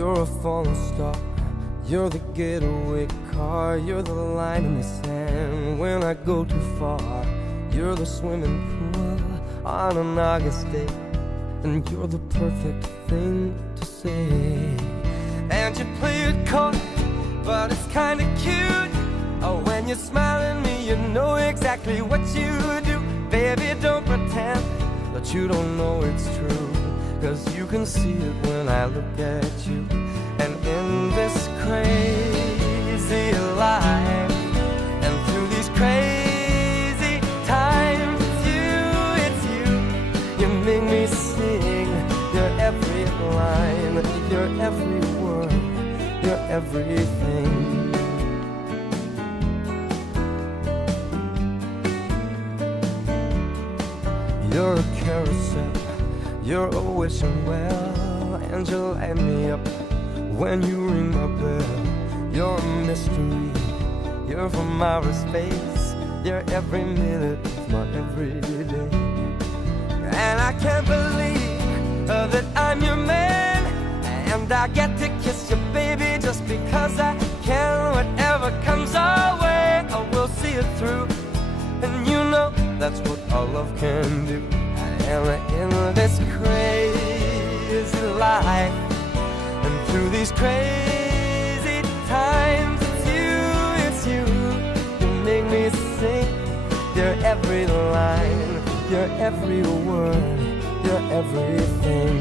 You're a falling star, you're the getaway car, you're the line in the sand when I go too far. You're the swimming pool on an August day, and you're the perfect thing to say. And you play it cold, but it's kinda cute. Oh, when you smile at me, you know exactly what you do. Baby, don't pretend that you don't know it's true, 'cause you can see it when I look at you. And in this crazy life, and through these crazy times, it's you, you make me sing your every line, your every word, your everything. You're a carousel, you're a wishing well, and you light me up when you ring my bell. You're a mystery, you're from outer space, you're every minute of my everyday. And I can't believe that I'm your man, and I get to kiss you, baby, just because I can. Whatever comes our way, I will see it through, and you know that's what our love can do. And in this crazy life, and through these crazy times, it's you, you make me sing your every line, your every word, your everything.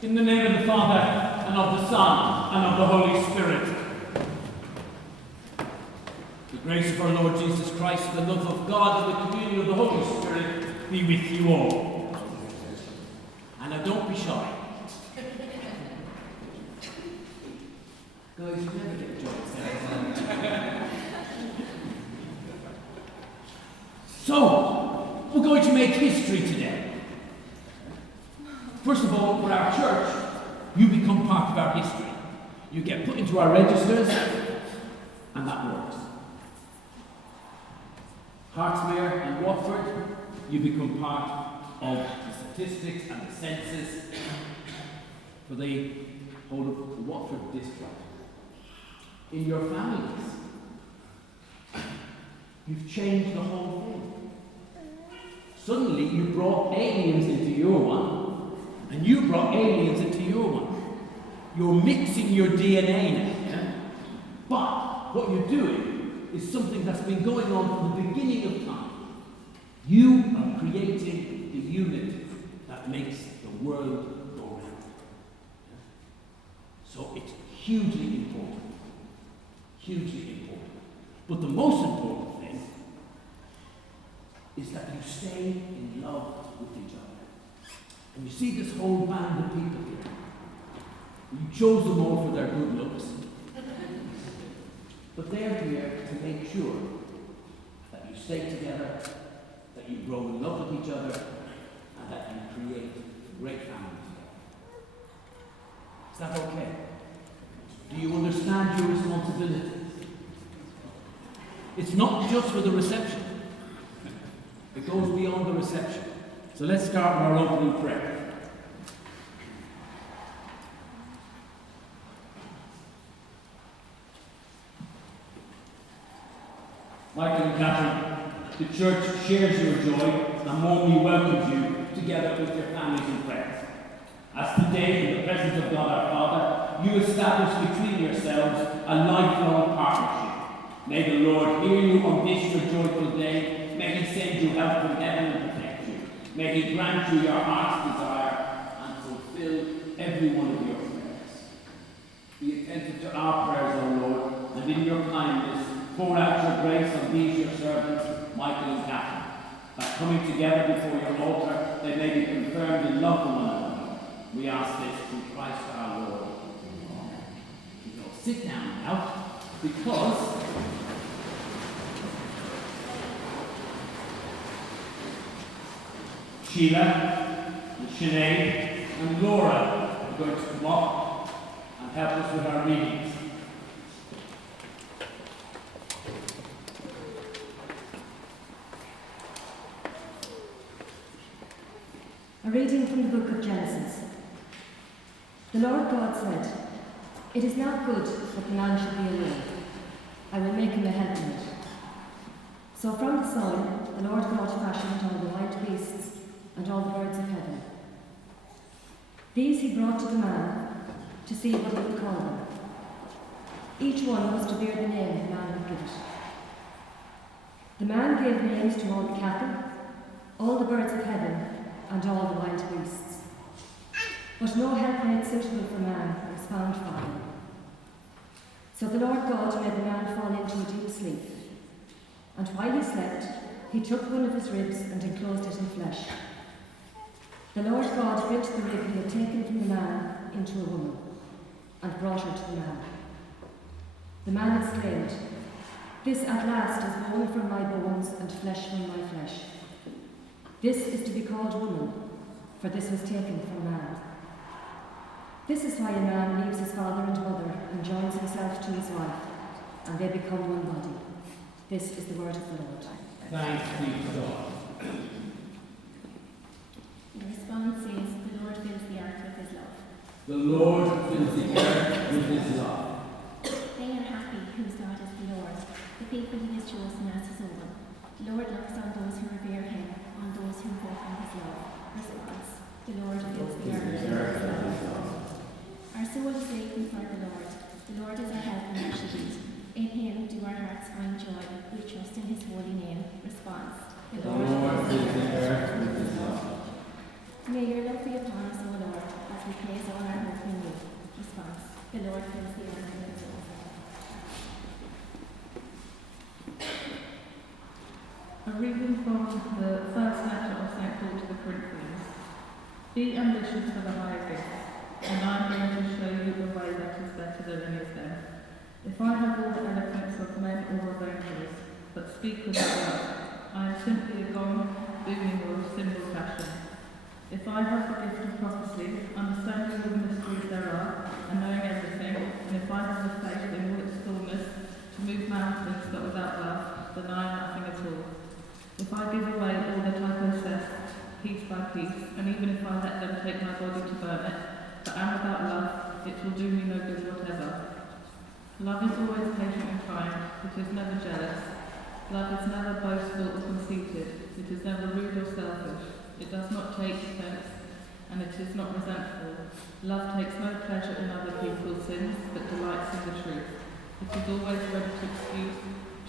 In the name of the Father, and of the Son, and of the Holy Spirit. The grace of our Lord Jesus Christ, the love of God, and the communion of the Holy Spirit be with you all. And now don't be shy. Guys, you never get jokes. So, we're going to make history today. First of all, for our church, you become part of our history. You get put into our registers, and that works. Hertsmere and Watford, you become part of the statistics and the census for the whole of the Watford district. In your families, you've changed the whole thing. Suddenly, you brought aliens into your one, and you brought aliens into your one. You're mixing your DNA now. Yeah? But what you're doing is something that's been going on from the beginning of time. You are creating the unit that makes the world go round. Yeah? So it's hugely important. Hugely important. But the most important thing is that you stay in love with each other. And you see this whole band of people here. You chose them all for their good looks. But they're here to make sure that you stay together, that you grow in love with each other, and that you create a great family together. Is that okay? Do you understand your responsibilities? It's not just for the reception. It goes beyond the reception. So let's start with our opening prayer. Michael and Catherine, the church shares your joy and warmly welcomes you together with your families and friends. As today, in the presence of God our Father, you establish between yourselves a lifelong partnership. May the Lord hear you on this your joyful day. May He send you help from heaven and protect you. May He grant you your heart's desire and fulfill every one of your prayers. Be attentive to our prayers, O Lord, and in your kindness, pour out your grace on these your servants, Michael and Catherine, that coming together before your altar, they may be confirmed in love for one another. We ask this through Christ our Lord. You all sit down now, because Sheila and Sinead and Laura are going to come up and help us with our readings. A reading from the book of Genesis. The Lord God said, "It is not good that the man should be alone. I will make him a helpmate." So from the soil the Lord God fashioned all the wild beasts and all the birds of heaven. These he brought to the man to see what he would call them. Each one was to bear the name the man would give it. The man gave names to all the cattle, all the birds of heaven, and all the wild beasts. But no helpmate suitable for man was found for him. So the Lord God made the man fall into a deep sleep. And while he slept, he took one of his ribs and enclosed it in flesh. The Lord God built the rib he had taken from the man into a woman, and brought her to the man. The man exclaimed, "This at last is bone from my bones and flesh from my flesh. This is to be called woman, for this was taken from man." This is why a man leaves his father and mother and joins himself to his wife, and they become one body. This is the word of the Lord. Thanks be to God. The response is, "The Lord fills the earth with his love." The Lord fills the earth with his love. They are happy whose God is the Lord, the people he has chosen as his own. The Lord looks on those who revere him, on those who walk in his love. Response: the Lord fills the earth with his love. Our soul is waiting for the Lord. The Lord is our help and our shield. In him do our hearts find joy. We trust in his holy name. Response: the Lord fills the earth with his love. May your love be upon us, O Lord, as we place all our hope in you. Response: the Lord fills the earth with his love. A reading from the first letter of St. Paul to the Corinthians. Be ambitious for the higher gifts, and I am going to show you the way that is better than any of them. If I have all the eloquence of men or of angels, but speak without love, I am simply a gong, booming, or a cymbal fashion. If I have the gift of prophecy, understanding all the mysteries thereof, and knowing everything, and if I have the faith in all its fullness to move mountains, but without love, then I am nothing at all. If I give away all that I possess, piece by piece, and even if I let them take my body to burn it, but am without love, it will do me no good whatever. Love is always patient and kind, it is never jealous. Love is never boastful or conceited, it is never rude or selfish, it does not take offence, and it is not resentful. Love takes no pleasure in other people's sins, but delights in the truth. It is always ready to excuse,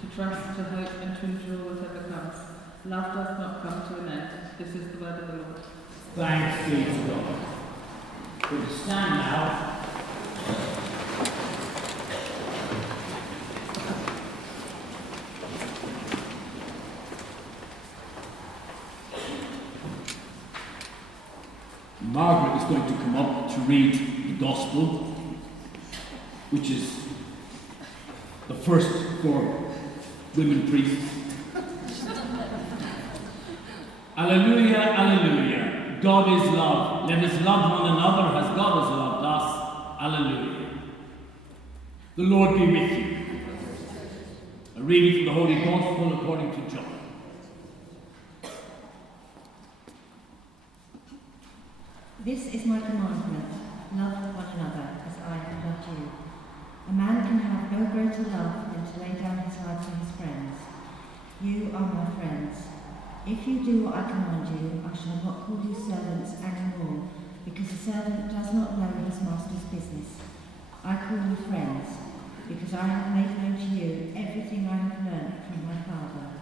to trust, to hope, and to endure whatever comes. Love does not come to an end. This is the word of the Lord. Thanks be to God. We'll stand now. Margaret is going to come up to read the Gospel, which is the first for women priests. Alleluia, alleluia. God is love. Let us love one another as God has loved us. Alleluia. The Lord be with you. A reading from the Holy Gospel according to John. This is my commandment, love one another as I have loved you. A man can have no greater love than to lay down his life for his friends. You are my friends. If you do what I command you, I shall not call you servants any more, because a servant does not know his master's business. I call you friends, because I have made known to you everything I have learned from my Father.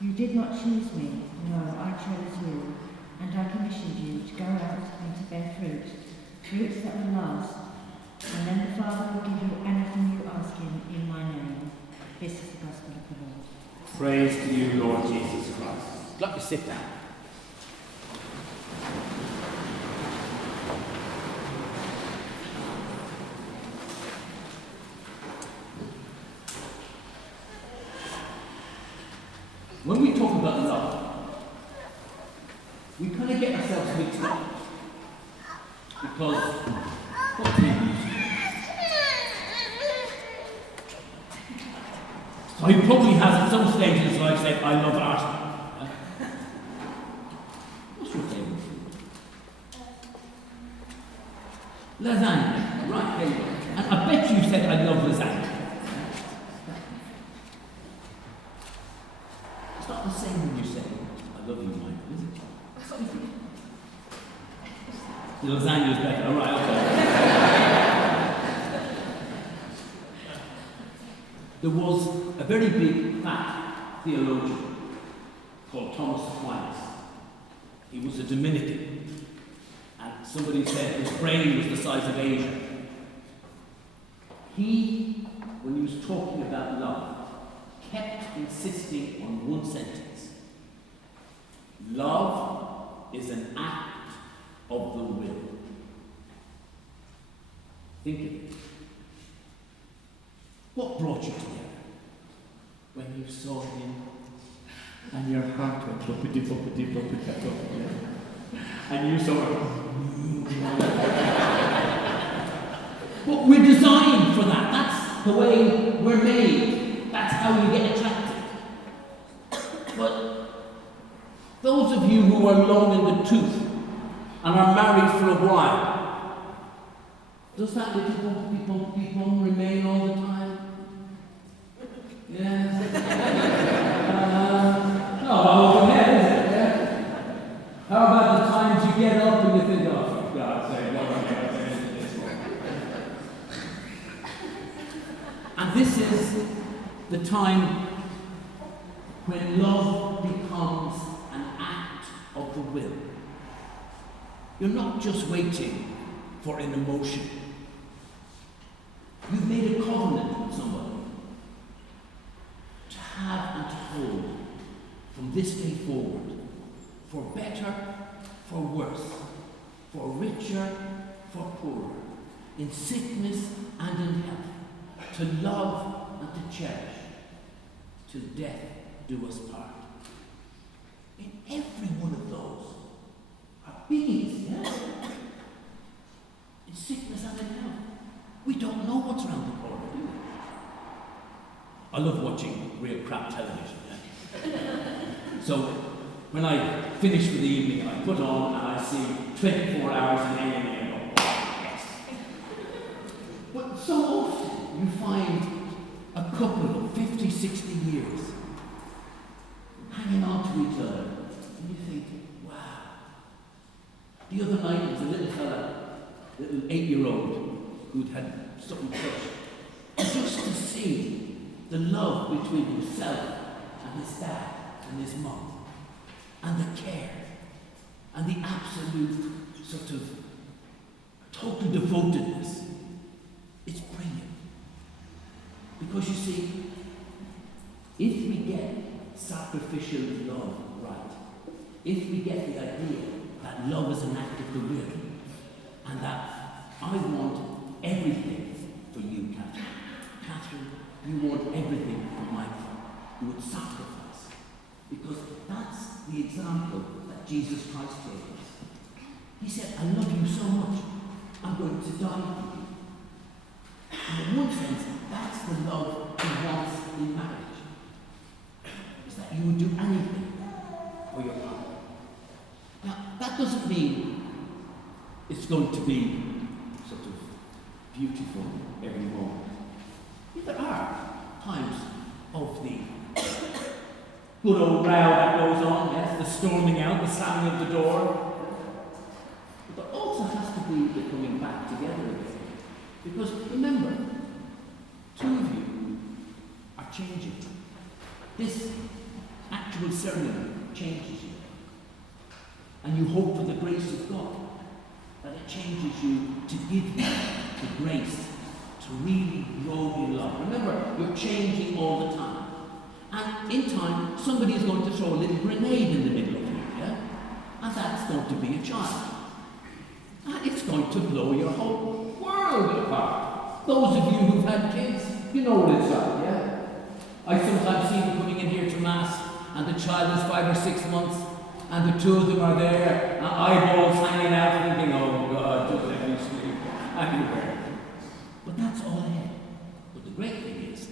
You did not choose me, no, I chose you. And I commissioned you to go out and to bear fruits that will last, and then the Father will give you anything you ask him in my name. This is the gospel of the Lord. Praise to you, Lord Jesus Christ. I'd like to sit down. When we talk about love, we kind of get ourselves mixed up. Because, so he probably has at some stage in his life said, I love Arsenal. What's your favourite food? Lasagna. Right, there you go. And I bet you said, I love lasagna. It's not the same when you say, I love you, Michael, is it? The lasagna is better. All right, okay. There was a very big, fat theologian called Thomas Aquinas. He was a Dominican. And somebody said his brain was the size of Asia. He, when he was talking about love, kept insisting on one sentence. Love is an act of the will. Think of it. What brought you together? When you saw him and your heart went bumpity, bumpity, bumpity, bumpity, and you sort of... But we're designed for that. That's the way we're made. That's how we get attracted. But those of you who are long in the tooth and are married for a while, does that little bumpy, bumpy bum remain all the time? Yes. Not all the head, is it? Yeah? How about the times you get up and you think, oh, for God's sake, what am I going to do this one? And this is the time when love becomes an act of the will. You're not just waiting for an emotion. You've made a covenant with somebody to have and to hold from this day forward, for better, for worse, for richer, for poorer, in sickness and in health, to love and to cherish, till death do us part. In every one of those are biggies, yes? In sickness and in health. We don't know what's around the corner, do we? I love watching real crap television. Yeah? So when I finish for the evening and I put on and I see 24 hours in A&E, I go, oh, yes. But so often you find a couple of 50, 60 years hanging on to each other, and you think, wow. The other night there was a little fella, little 8-year-old, who'd had something crushed. Just to see the love between himself and his dad and his mum, and the care, and the absolute sort of total devotedness. It's brilliant. Because you see, if we get sacrificial love right, if we get the idea that love is an act of the will, and that I want everything for you, Catherine. Catherine, you want everything for Michael. You would sacrifice. Because that's the example that Jesus Christ gave us. He said, I love you so much, I'm going to die for you. And in one sense, that's the love he wants in marriage. Is that you would do anything for your partner. Now, that doesn't mean it's going to be sort of beautiful every moment. There are times of the good old row that goes on, yes, the storming out, the slamming of the door. But there also has to be the coming back together again. Because remember, two of you are changing. This actual ceremony changes you. And you hope for the grace of God that it changes you to give you the grace to really grow in love. Remember, you're changing all the time. And in time, somebody is going to throw a little grenade in the middle of you, yeah? And that's going to be a child. And it's going to blow your whole world apart. Those of you who've had kids, you know what it's like, yeah? I sometimes see them coming in here to Mass, and the child is 5 or 6 months, and the two of them are there, eyeballs hanging out, thinking, oh God, just let me sleep anywhere. But that's all ahead. But the great thing is,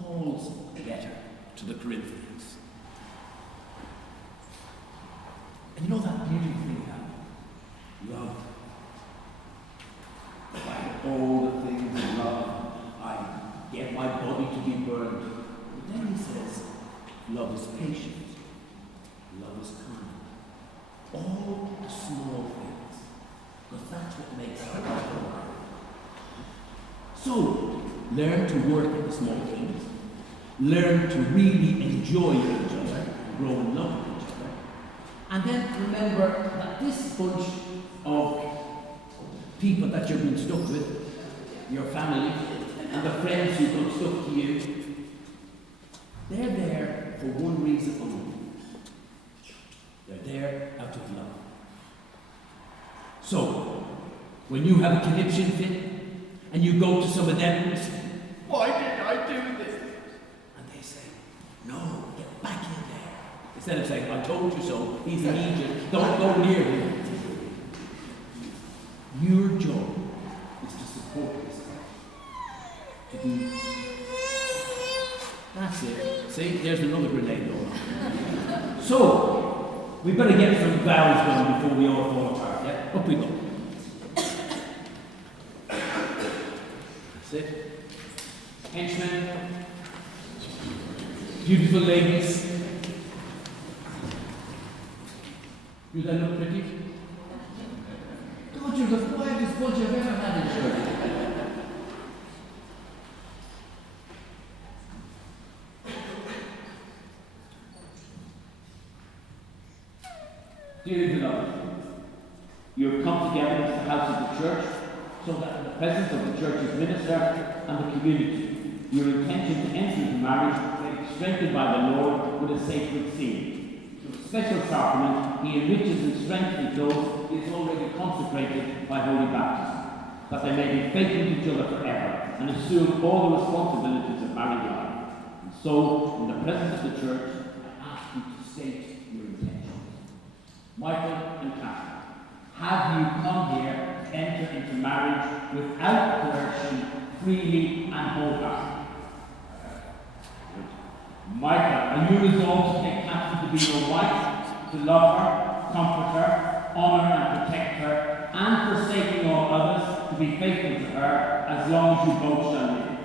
Paul's letter to the Corinthians. And you know that beautiful thing about love? Like all the things in love, I get my body to be burned. But then he says, love is patient. Love is kind. All the small things. Because that's what makes love work. So, learn to work at the small things. Learn to really enjoy each other, grow in love with each other. And then remember that this bunch of people that you've been stuck with, your family, and the friends who've been stuck to you, they're there for one reason only. They're there out of love. So, when you have a conniption fit, and you go to some of them and say, why did I do this? And they say, no, get back in there. Instead of saying, I told you so, he's an Egypt, don't go near him. Your job is to support this guy. To be... That's it. See, there's another grenade going on. So, we better get some vows going before we all fall apart, yeah? Up we go. That's it. Henchmen, beautiful ladies. Do they look pretty? God, you're the quietest bunch I've ever had in church. Dearly beloved, you have come together as the house of the church, so that in the presence of the church's minister and the community, your intention to enter into marriage may be strengthened by the Lord with a sacred seal. Through a special sacrament, he enriches and strengthens those he has already consecrated by holy baptism, that they may be faithful to each other forever and assume all the responsibilities of married life. And so, in the presence of the church, I ask you to state your intentions. Michael and Catherine, have you come here to enter into marriage without coercion, freely and wholeheartedly? Michael, are you resolved to take Catherine to be your wife, to love her, comfort her, honour and protect her, and forsaking all others, to be faithful to her as long as you both shall live?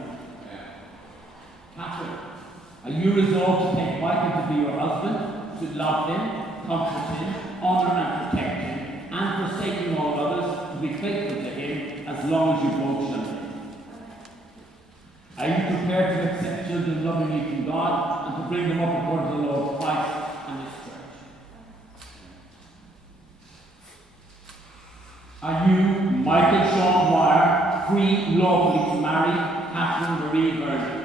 Catherine, are you resolved to take Michael to be your husband, to love him, comfort him, honour and protect him, and forsaking all others, to be faithful to him as long as you both shall live? Are you prepared to accept children lovingly from God and to bring them up according to the law of Christ and His church? Are you, Michael Sean Dwyer, free lawfully to marry Catherine Marie Hurley?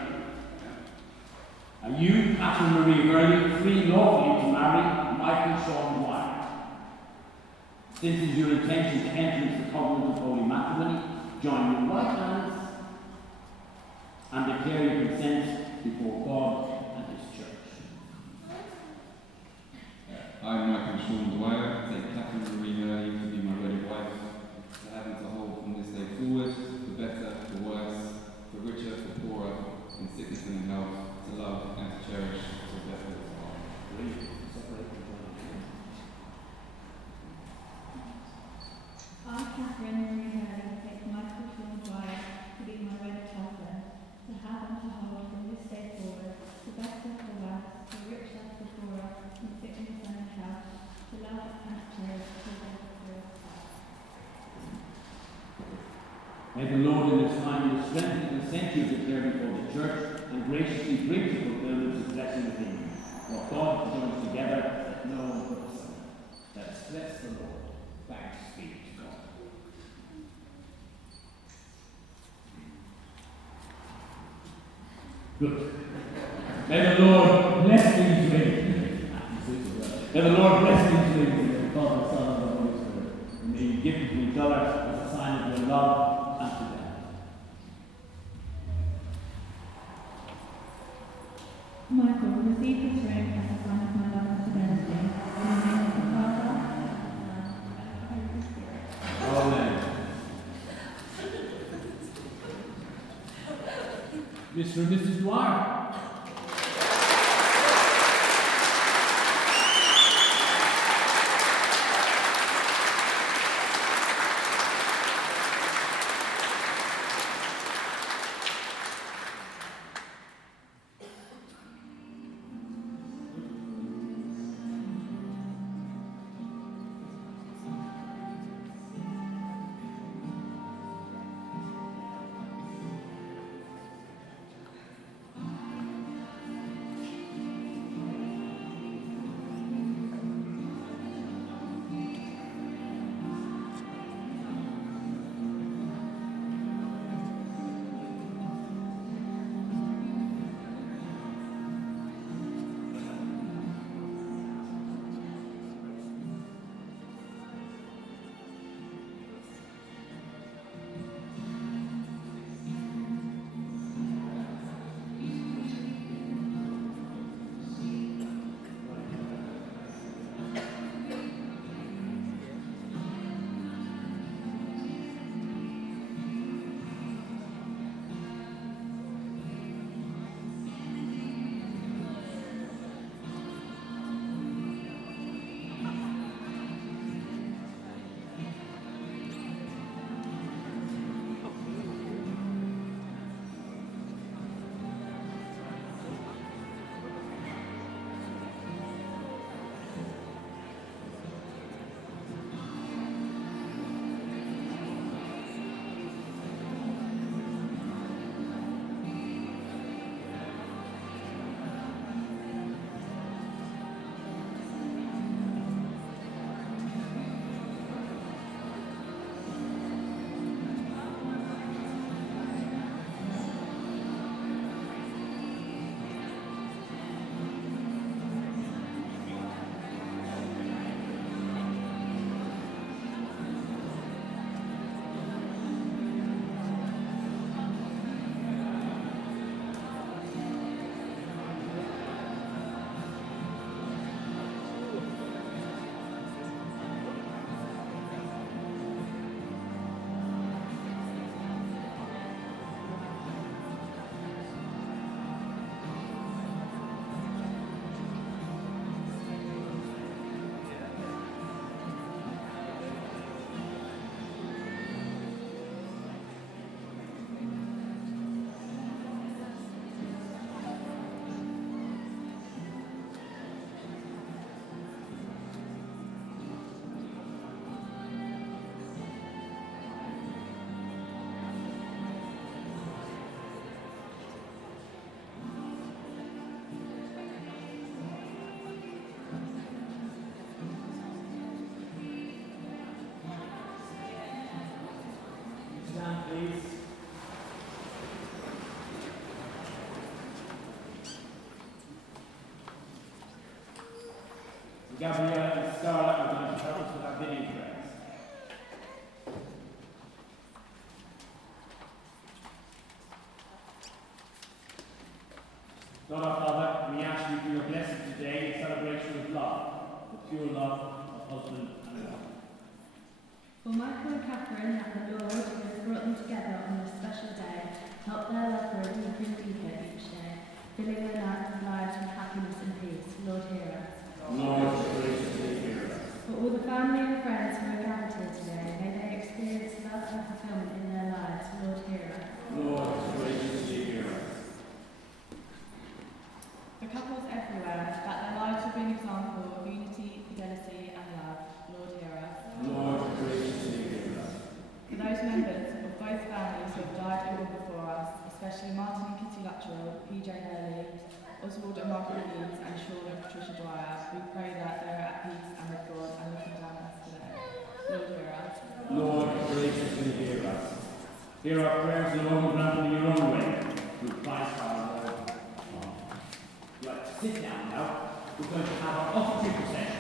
Are you, Catherine Marie Hurley, free lawfully to marry Michael Sean Dwyer? Since it is your intention to enter into the covenant of holy matrimony, join your right hands and declare your consent before God and His church. I, Michael Sean Dwyer, take Catherine Marie Hurley to be my wedded wife, to have and to hold from this day forward, for better, for worse, for richer, for poorer, in sickness and in health, to love and to cherish, till death do us part. I, Catherine Marie Hurley, take Michael Sean Dwyer to be my wedded husband, to have and to hold from this day forward, for better, for worse, for richer, for poorer, in sickness and in health, to love and to cherish till death do us part. May the Lord in His time strengthen and consent you declare before the church and graciously bring to fulfillment His blessing within you. What God has joined together, let no one put asunder. Let us bless the Lord. Thanks be to God. Good. May the Lord bless these rings. May the Lord bless these rings in the Father, Son, and the Holy Spirit. And may you give to each other as a sign of your love and to them. Michael, receive this ring as a sign of my love and fidelity. In the name of the Father, and of the Holy Spirit. Amen. Mr. and Mrs. Dwyer. Please. Gabriella and Scarlett are going to help us with our bidding prayers. God our Father, we ask you for your blessing today in celebration of love, the pure love of husband and wife. For Michael and Catherine, that the Lord, who has brought them together on this special day, help their love grow deeper and deeper each day, filling their lives with happiness and peace. Lord, hear us. Lord, graciously hear us. For all the family and friends who are gathered here today, may they experience love and fulfillment in their lives. Lord, hear us. Lord, graciously hear us. For couples everywhere, that their lives will be an example of unity, fidelity and love. Lord, hear us. Lord, graciously hear us. For those members of both families who have died or gone before us, especially Martin and Kitty Luttrell, PJ Hurley, Oswald and Margaret Leeds, and Sean and Patricia Dwyer, we pray that they are at peace and with God and looking down on us today. Lord, hear us. Lord, graciously hear us. Hear our prayers, Lord, and grant them in your own way, through Christ our Lord. Amen. Right, sit down now. We're going to have our offertory procession.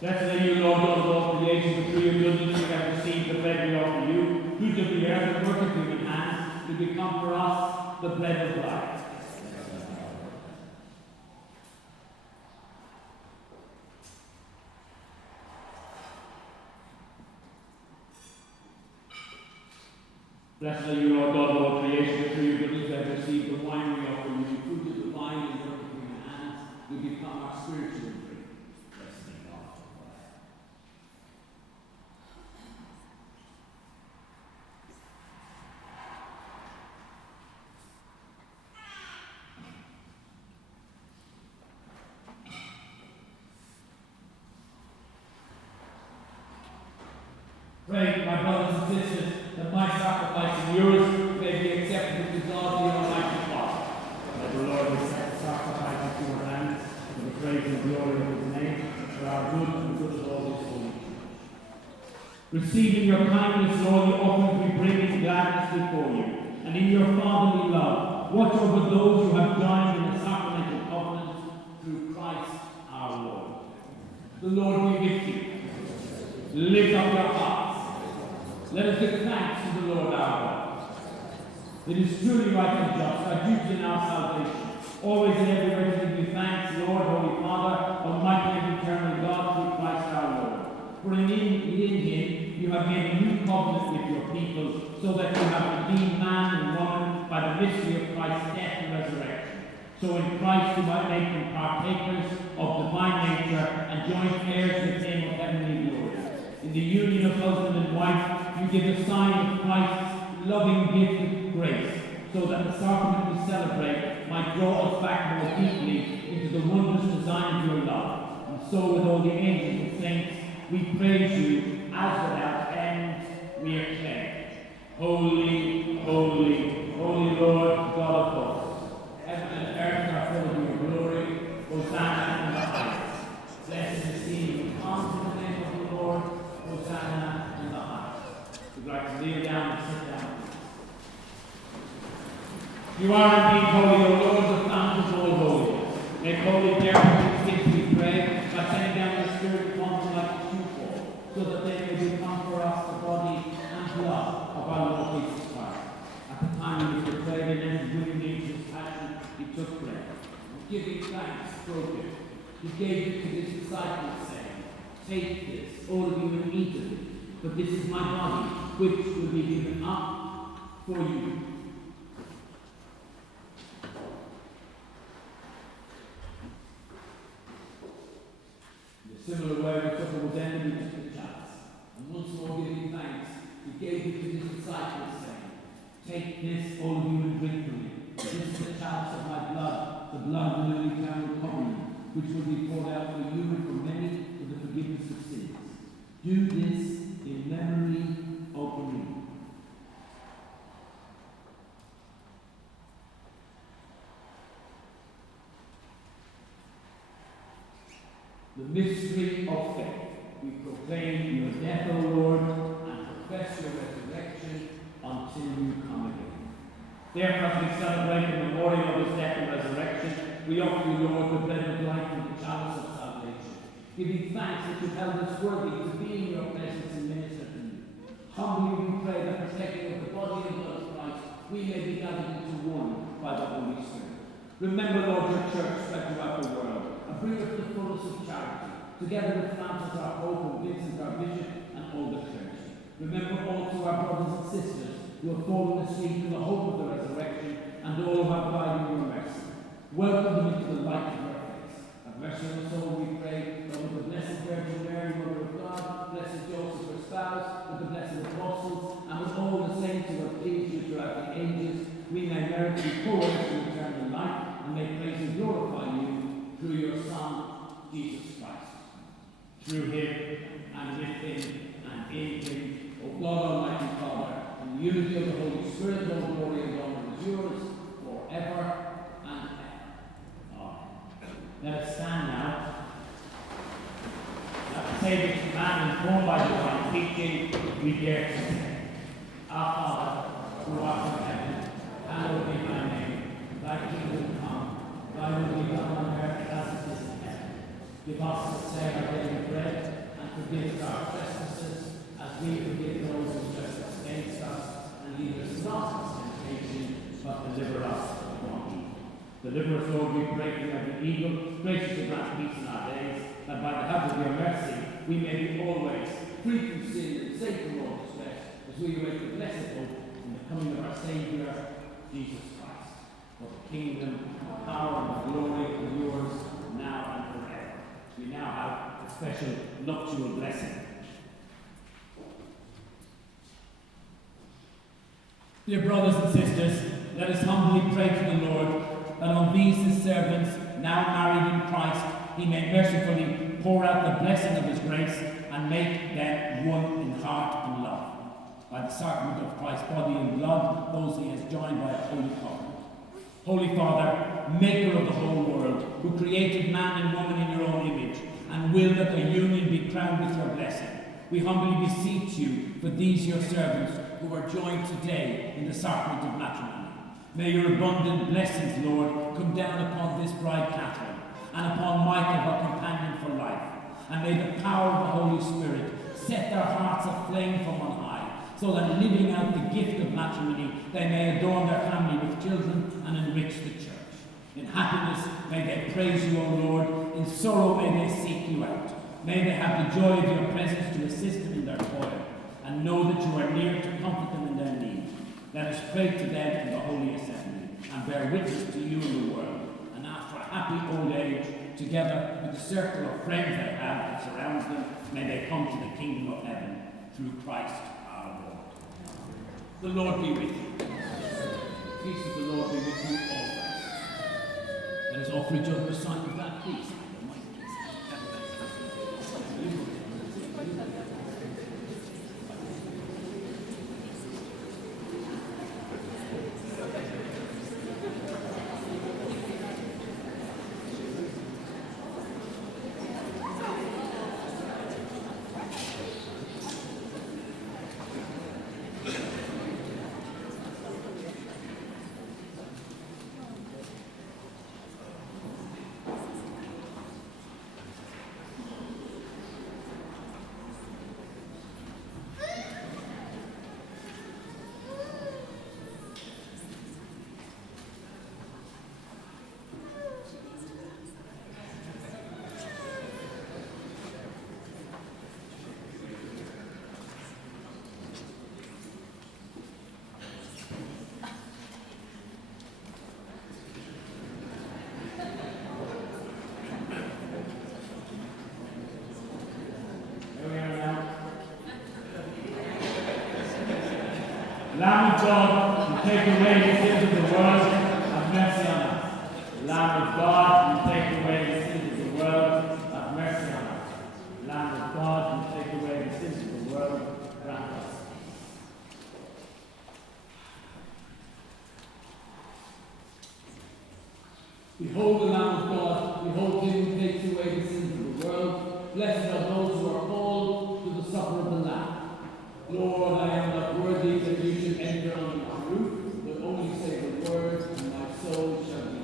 Blessed are you, Lord God of all creation, for through your goodness we have received the bread we offer you, fruit of the earth and work of human hands, to become for us the bread of life. Blessed are you, Lord God of all creation, for through your goodness we have received the wine we offer you, fruit of the vine and work of human hands, to become our spiritual drink. Pray, my brothers and sisters, that my sacrifice and yours may be acceptable to God the Almighty Father. That the Lord will set the sacrifice into your hands for the praise and glory of his name, for our good and the good of all his holy church. Receiving your kindness, Lord, the offerings we bring in gladness before you, and in your fatherly love, watch over those who have joined in the sacramental covenant through Christ our Lord. The Lord be with you. Lift up your hearts. Let us give thanks to the Lord our God. It is truly right and just, our duty and our salvation, always and everywhere to give you thanks, Lord, Holy Father, Almighty and eternal God, through Christ our Lord. For in him you have made a new covenant with your people, so that you have redeemed man and woman by the mystery of Christ's death and resurrection. So in Christ you might make them partakers of divine nature and joint heirs with him of heavenly glory. In the union of husband and wife, you give the sign of Christ's loving gift of grace, so that the sacrament we celebrate might draw us back more deeply into the wondrous design of your love. And so with all the angels and saints, we praise you as without end we acclaim. Holy, holy, holy Lord, God of hosts. Heaven and earth are full of your glory. Hosanna in the highest. Blessed is he who comes in the name of the Lord. Hosanna in the highest. We'd like to kneel down and sit down. You are indeed holy, O Lord, the fount of all holiness. Make holy their things we pray, by sending down your Spirit upon them like a dewfall, so that they may become for us the body and blood of our Lord Jesus Christ. At the time he was betrayed and entered willingly into his passion, he took bread, and giving thanks, broke it. He gave it to his disciples, saying, Take this, all of you, and eat of it, for this is my body, which will be given up for you. similar way the supper was ended, he took the chalice, and once more giving thanks, he gave it to his disciples, saying, "Take this, all of you, and drink from it. This is the chalice of my blood, the blood of the new eternal covenant, which will be poured out for you and for many for the forgiveness of sins. Do this in memory of me." The mystery of faith. We proclaim your death, O Lord, and profess your resurrection until you come again. Therefore, as we celebrate the memorial of his death and resurrection, we offer you, Lord, the bread of life and the chalice of salvation, giving thanks that you held us worthy to be in your presence and minister to you. Humbly we pray that, partaking of the body and blood of Christ, we may be gathered into one by the Holy Spirit. Remember, Lord, your church spread throughout the world, and bring us the fullness of charity, together with Francis our Pope and Vincent our Bishop and all the clergy. Remember also our brothers and sisters who have fallen asleep in the hope of the resurrection, and all who have died in your mercy. Welcome them into the light of your face. Have mercy on us all, we pray, that with the Blessed Virgin Mary, Mother of God, Blessed Joseph, her spouse, with the blessed apostles, and with all the saints who have pleased you throughout the ages, we may merit to be called to eternal life, and may praise and glorify you through your Son, Jesus Christ. Through him, and with him, and in him, O God Almighty Father, in the unity of the Holy Spirit, all glory and honor is yours, forever and ever. Amen. Let us stand now. At the Saviour's command, informed by divine teaching, we dare to say, Our Father, who art in heaven, hallowed be thy name. Thy kingdom come, thy will be done on earth as it is in heaven. Give us this day our daily bread, and forgive us our trespasses, as we forgive those who trespass against us. And lead us not into temptation, but deliver us from evil. Deliver us, Lord, we pray, from every evil. Graciously grant peace in our days, that by the help of your mercy we may be always free from sin and safe from all distress, as we await the blessed hope in the coming of our Saviour, Jesus Christ. For the kingdom, the power, and the glory are yours, now and forever. We now have a special nuptial blessing. Dear brothers and sisters, let us humbly pray to the Lord that on these his servants, now married in Christ, he may mercifully pour out the blessing of his grace and make them one in heart and love. By the sacrament of Christ's body and blood, those he has joined by a holy covenant. Holy Father, maker of the whole world, who created man and woman in your own image, and will that their union be crowned with your blessing, we humbly beseech you for these your servants who are joined today in the sacrament of matrimony. May your abundant blessings, Lord, come down upon this bride Catherine, and upon Michael, her companion for life. And may the power of the Holy Spirit set their hearts aflame from on high, so that living out the gift of matrimony, they may adorn their family with children and enrich the church. In happiness may they praise you, O Lord. In sorrow may they seek you out. May they have the joy of your presence to assist them in their toil, and know that you are near to comfort them in their need. Let us pray to them in the Holy Assembly, and bear witness to you in the world, and after a happy old age, together with the circle of friends they have that surrounds them, may they come to the kingdom of heaven through Christ our Lord. The Lord be with you. The peace of the Lord be with you always. Let us offer each other a sign of that peace. Lamb of God, you take away the sins of the world, have mercy on us. Lamb of God, you take away the sins of the world, have mercy on us. Lamb of God, you take away the sins of the world, grant us. Behold the Lamb of God, behold him who takes away the sins of the world. Blessed are those who are called to the supper of the Lamb. Lord, I am not worthy that you should enter under my roof, but only say the word, and my soul shall be.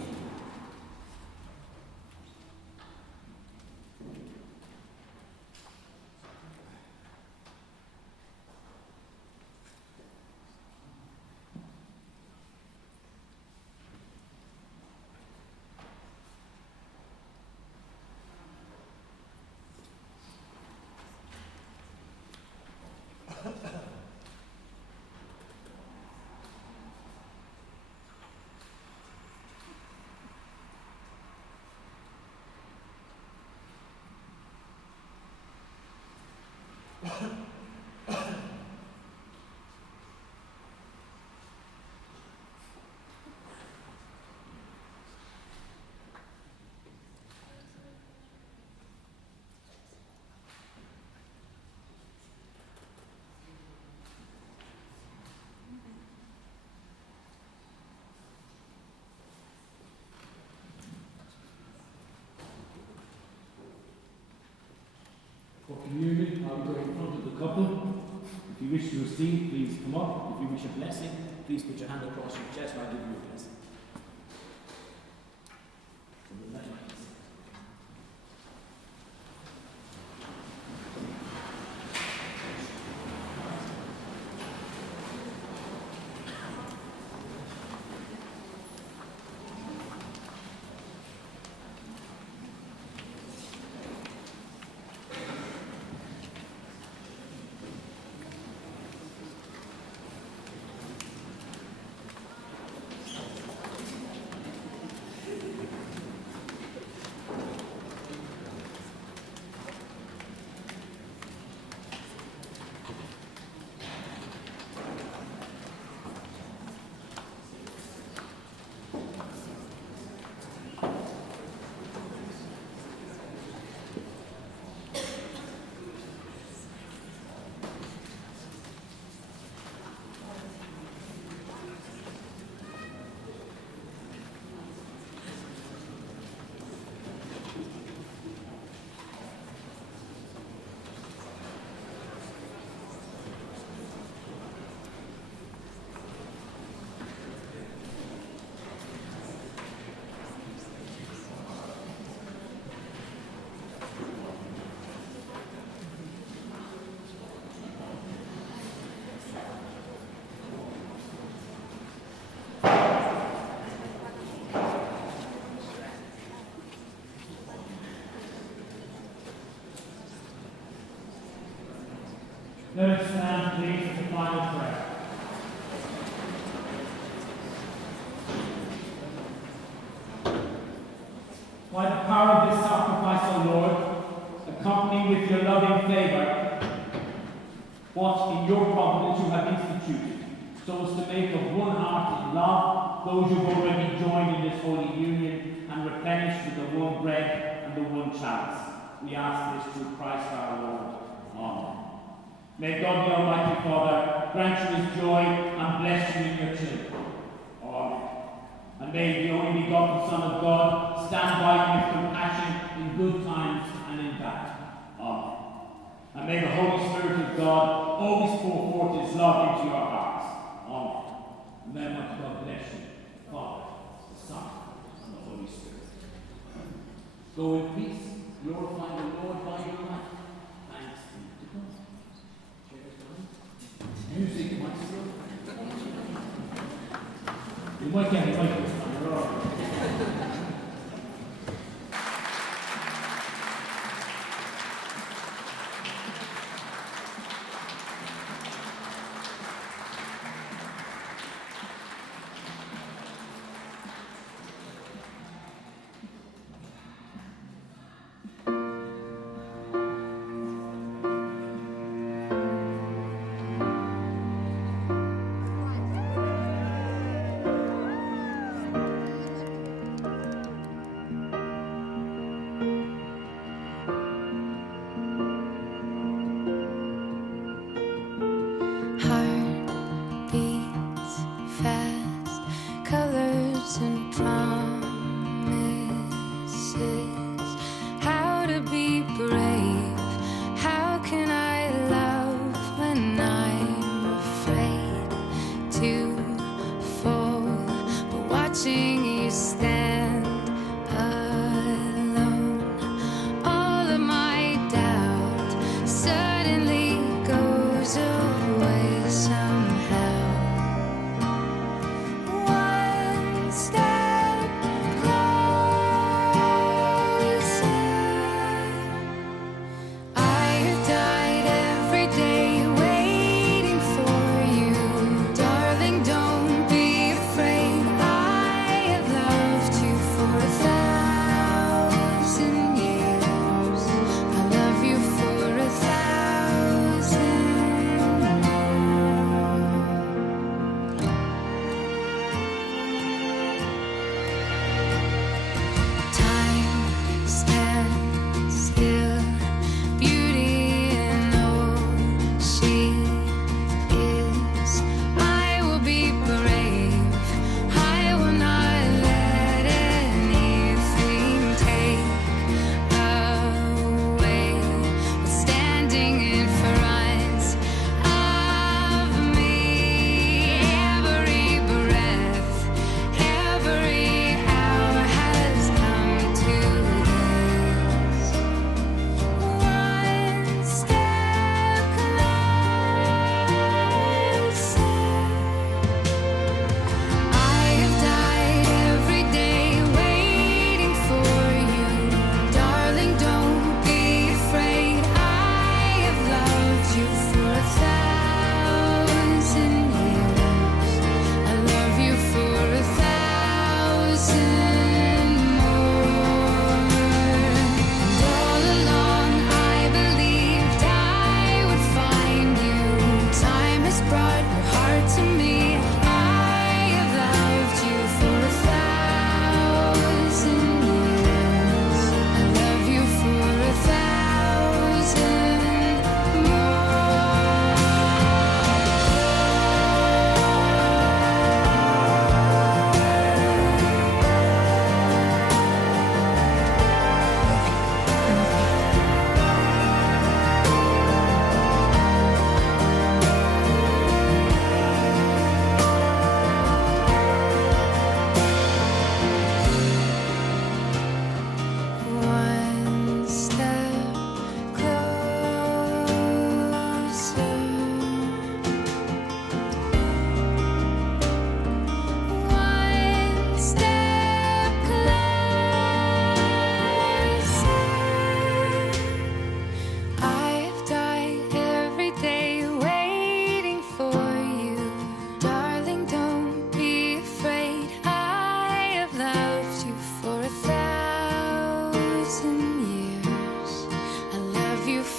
For communion, I will go in front of the couple. If you wish to receive, please come up. If you wish a blessing, please put your hand across your chest and I'll give you a blessing. Let us stand, please, for the final prayer. By the power of this sacrifice, O Lord, accompany with your loving favour what in your providence you have instituted, so as to make of one heart in love those who have already joined in this holy union and replenished with the one bread and the one chalice. We ask this through Christ our Lord. Amen. May God the Almighty Father grant you his joy and bless you in your children. Amen. And may the only begotten Son of God stand by you with compassion in good times and in bad. Amen. And may the Holy Spirit of God always pour forth his love into your hearts. Amen. And may Almighty God bless you, the Father, the Son, and the Holy Spirit. Go in peace, glorify the Lord by your life. Thanks be to God. Music, maestro. You might get it right this time, you're all right.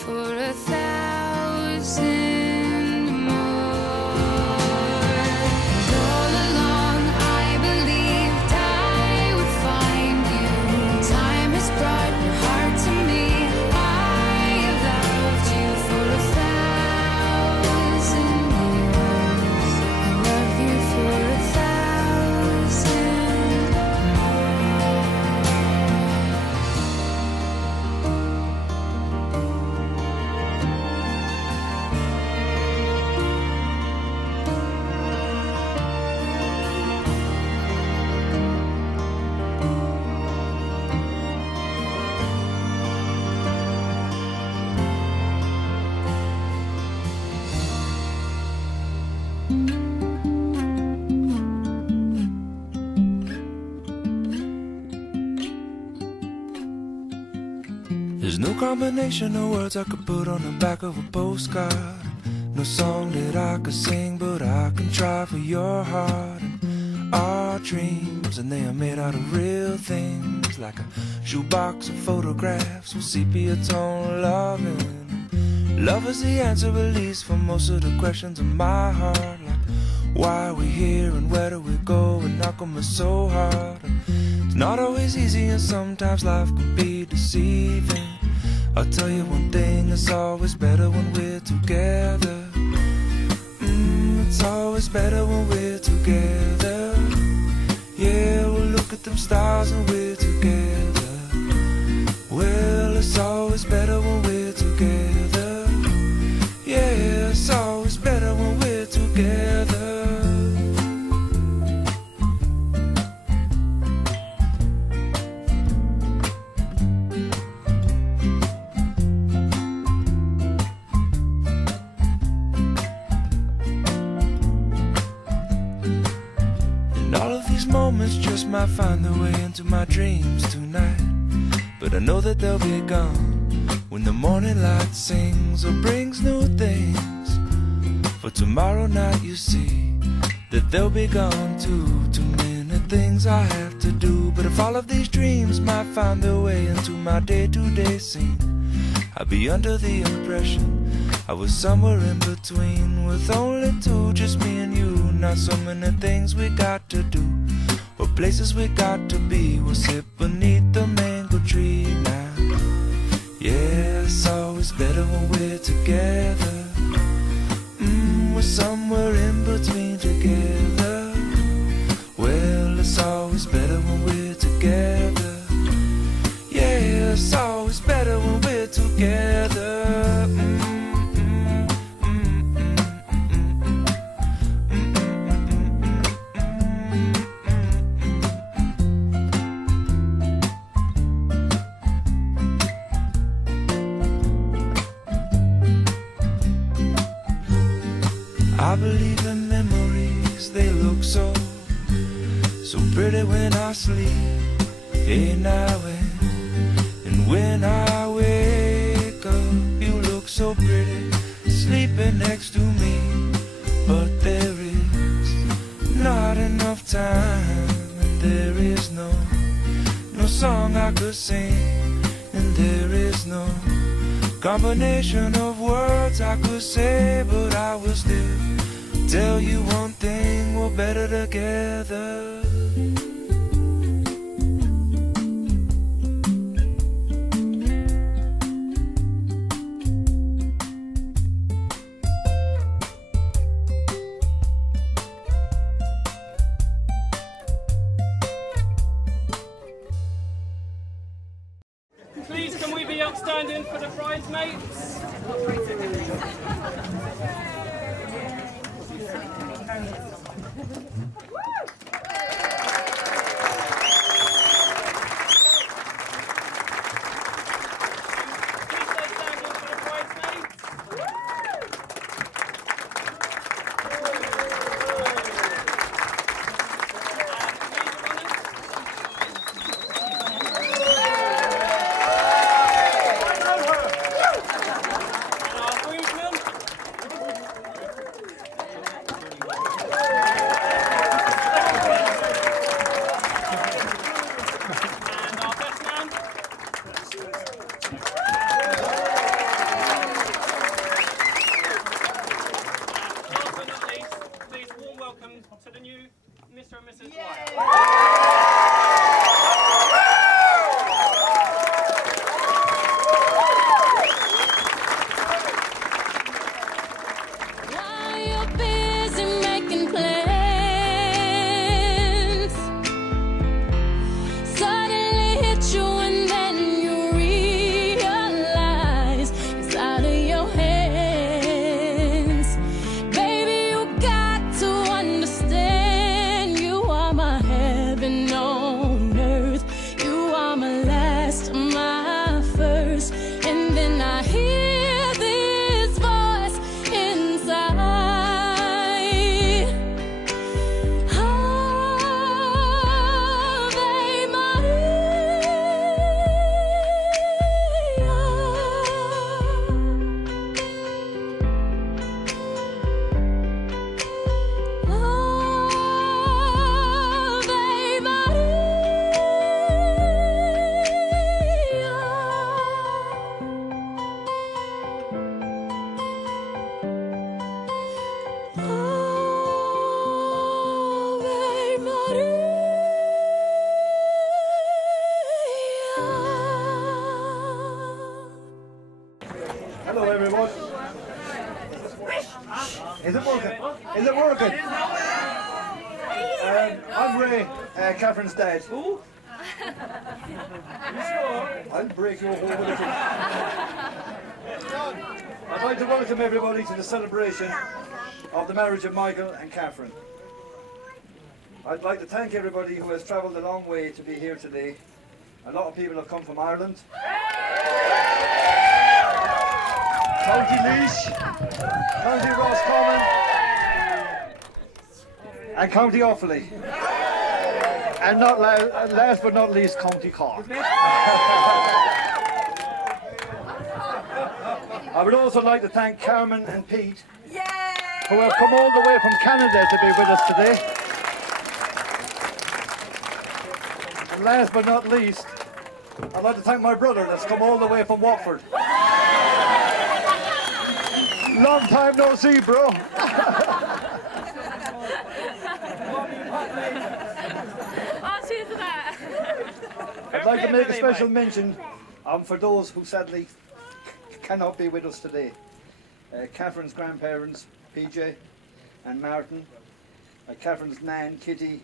for 1,000 more. And all along I believed I would find you. Time has brought your heart to me. I have loved you for 1,000 years. I love you for 1,000 more. There's no combination of words I could put on the back of a postcard. No song that I could sing, but I can try for your heart. And our dreams, and they are made out of real things, like a shoebox of photographs with sepia tone loving. Love is the answer, at least, for most of the questions in my heart, like why are we here and where do we go, and how come it's so hard. And it's not always easy, and sometimes life can be deceiving. I'll tell you one thing, it's always better when we're together. It's always better when we're together. Yeah, we'll look at them stars and we're together. Well, it's always better when we're together. Yeah, it's always better when we're together. Moments just might find their way into my dreams tonight, but I know that they'll be gone when the morning light sings or brings new things. For tomorrow night you see that they'll be gone too. Too many things I have to do, but if all of these dreams might find their way into my day-to-day scene, I'd be under the impression I was somewhere in between, with only two, just me and you. Not so many things we got to do, or places we got to be. We'll sit beneath the mango tree now. Yeah, it's always better when we're together. We're somewhere in between together. Well, it's always better when we're together. Yeah, it's always better when we're together. I believe in memories, they look so pretty when I sleep. Hey, now and when I wake up, you look so pretty, sleeping next to me. But there is not enough time, and there is no song I could sing, and there is no combination of words I could say, but I will still tell you one thing, we're better together. Please, can we be upstanding for the bridesmaids? everyone. Is it working? Is it working? I'm Ray, Catherine's dad. Who? I'll break your whole with it. I'd like to welcome everybody to the celebration of the marriage of Michael and Catherine. I'd like to thank everybody who has travelled a long way to be here today. A lot of people have come from Ireland, County Laois, County Roscommon and County Offaly. And not last but not least, County Cork. I would also like to thank Carmen and Pete, who have come all the way from Canada to be with us today. And last but not least, I'd like to thank my brother that's come all the way from Watford. Long time no see, bro. I'd like to make a special mention for those who sadly cannot be with us today. Catherine's grandparents, PJ and Martin, Catherine's nan, Kitty,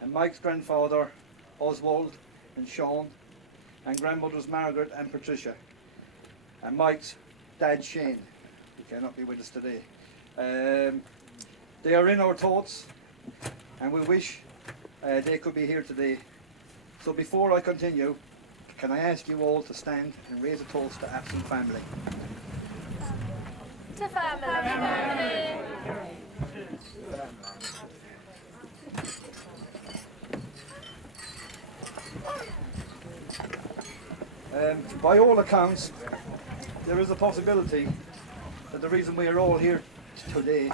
and Mike's grandfather, Oswald and Sean, and grandmothers Margaret and Patricia, and Mike's dad, Shane, who cannot be with us today. They are in our thoughts, and we wish they could be here today. So before I continue, can I ask you all to stand and raise a toast to absent family? To family. By all accounts, there is a possibility that the reason we are all here today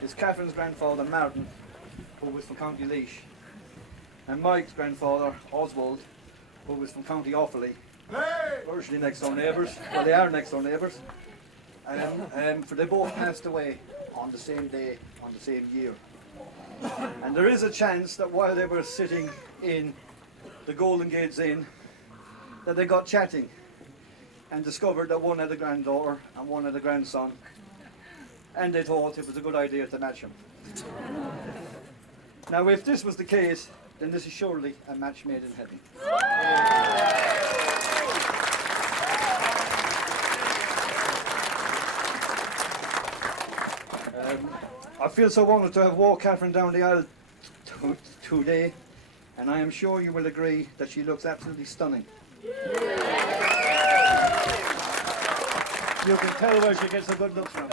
is Catherine's grandfather Martin, who was from County Laois, and Mike's grandfather Oswald, who was from County Offaly, virtually next door neighbours. Well, they are next door neighbours, for they both passed away on the same day, on the same year. And there is a chance that while they were sitting in the Golden Gates Inn, that they got chatting and discovered that one had a granddaughter and one had a grandson, and they thought it was a good idea to match them. Now, if this was the case, then this is surely a match made in heaven. I feel so honoured to have walked Catherine down the aisle today, and I am sure you will agree that she looks absolutely stunning. You can tell where she gets the good looks from.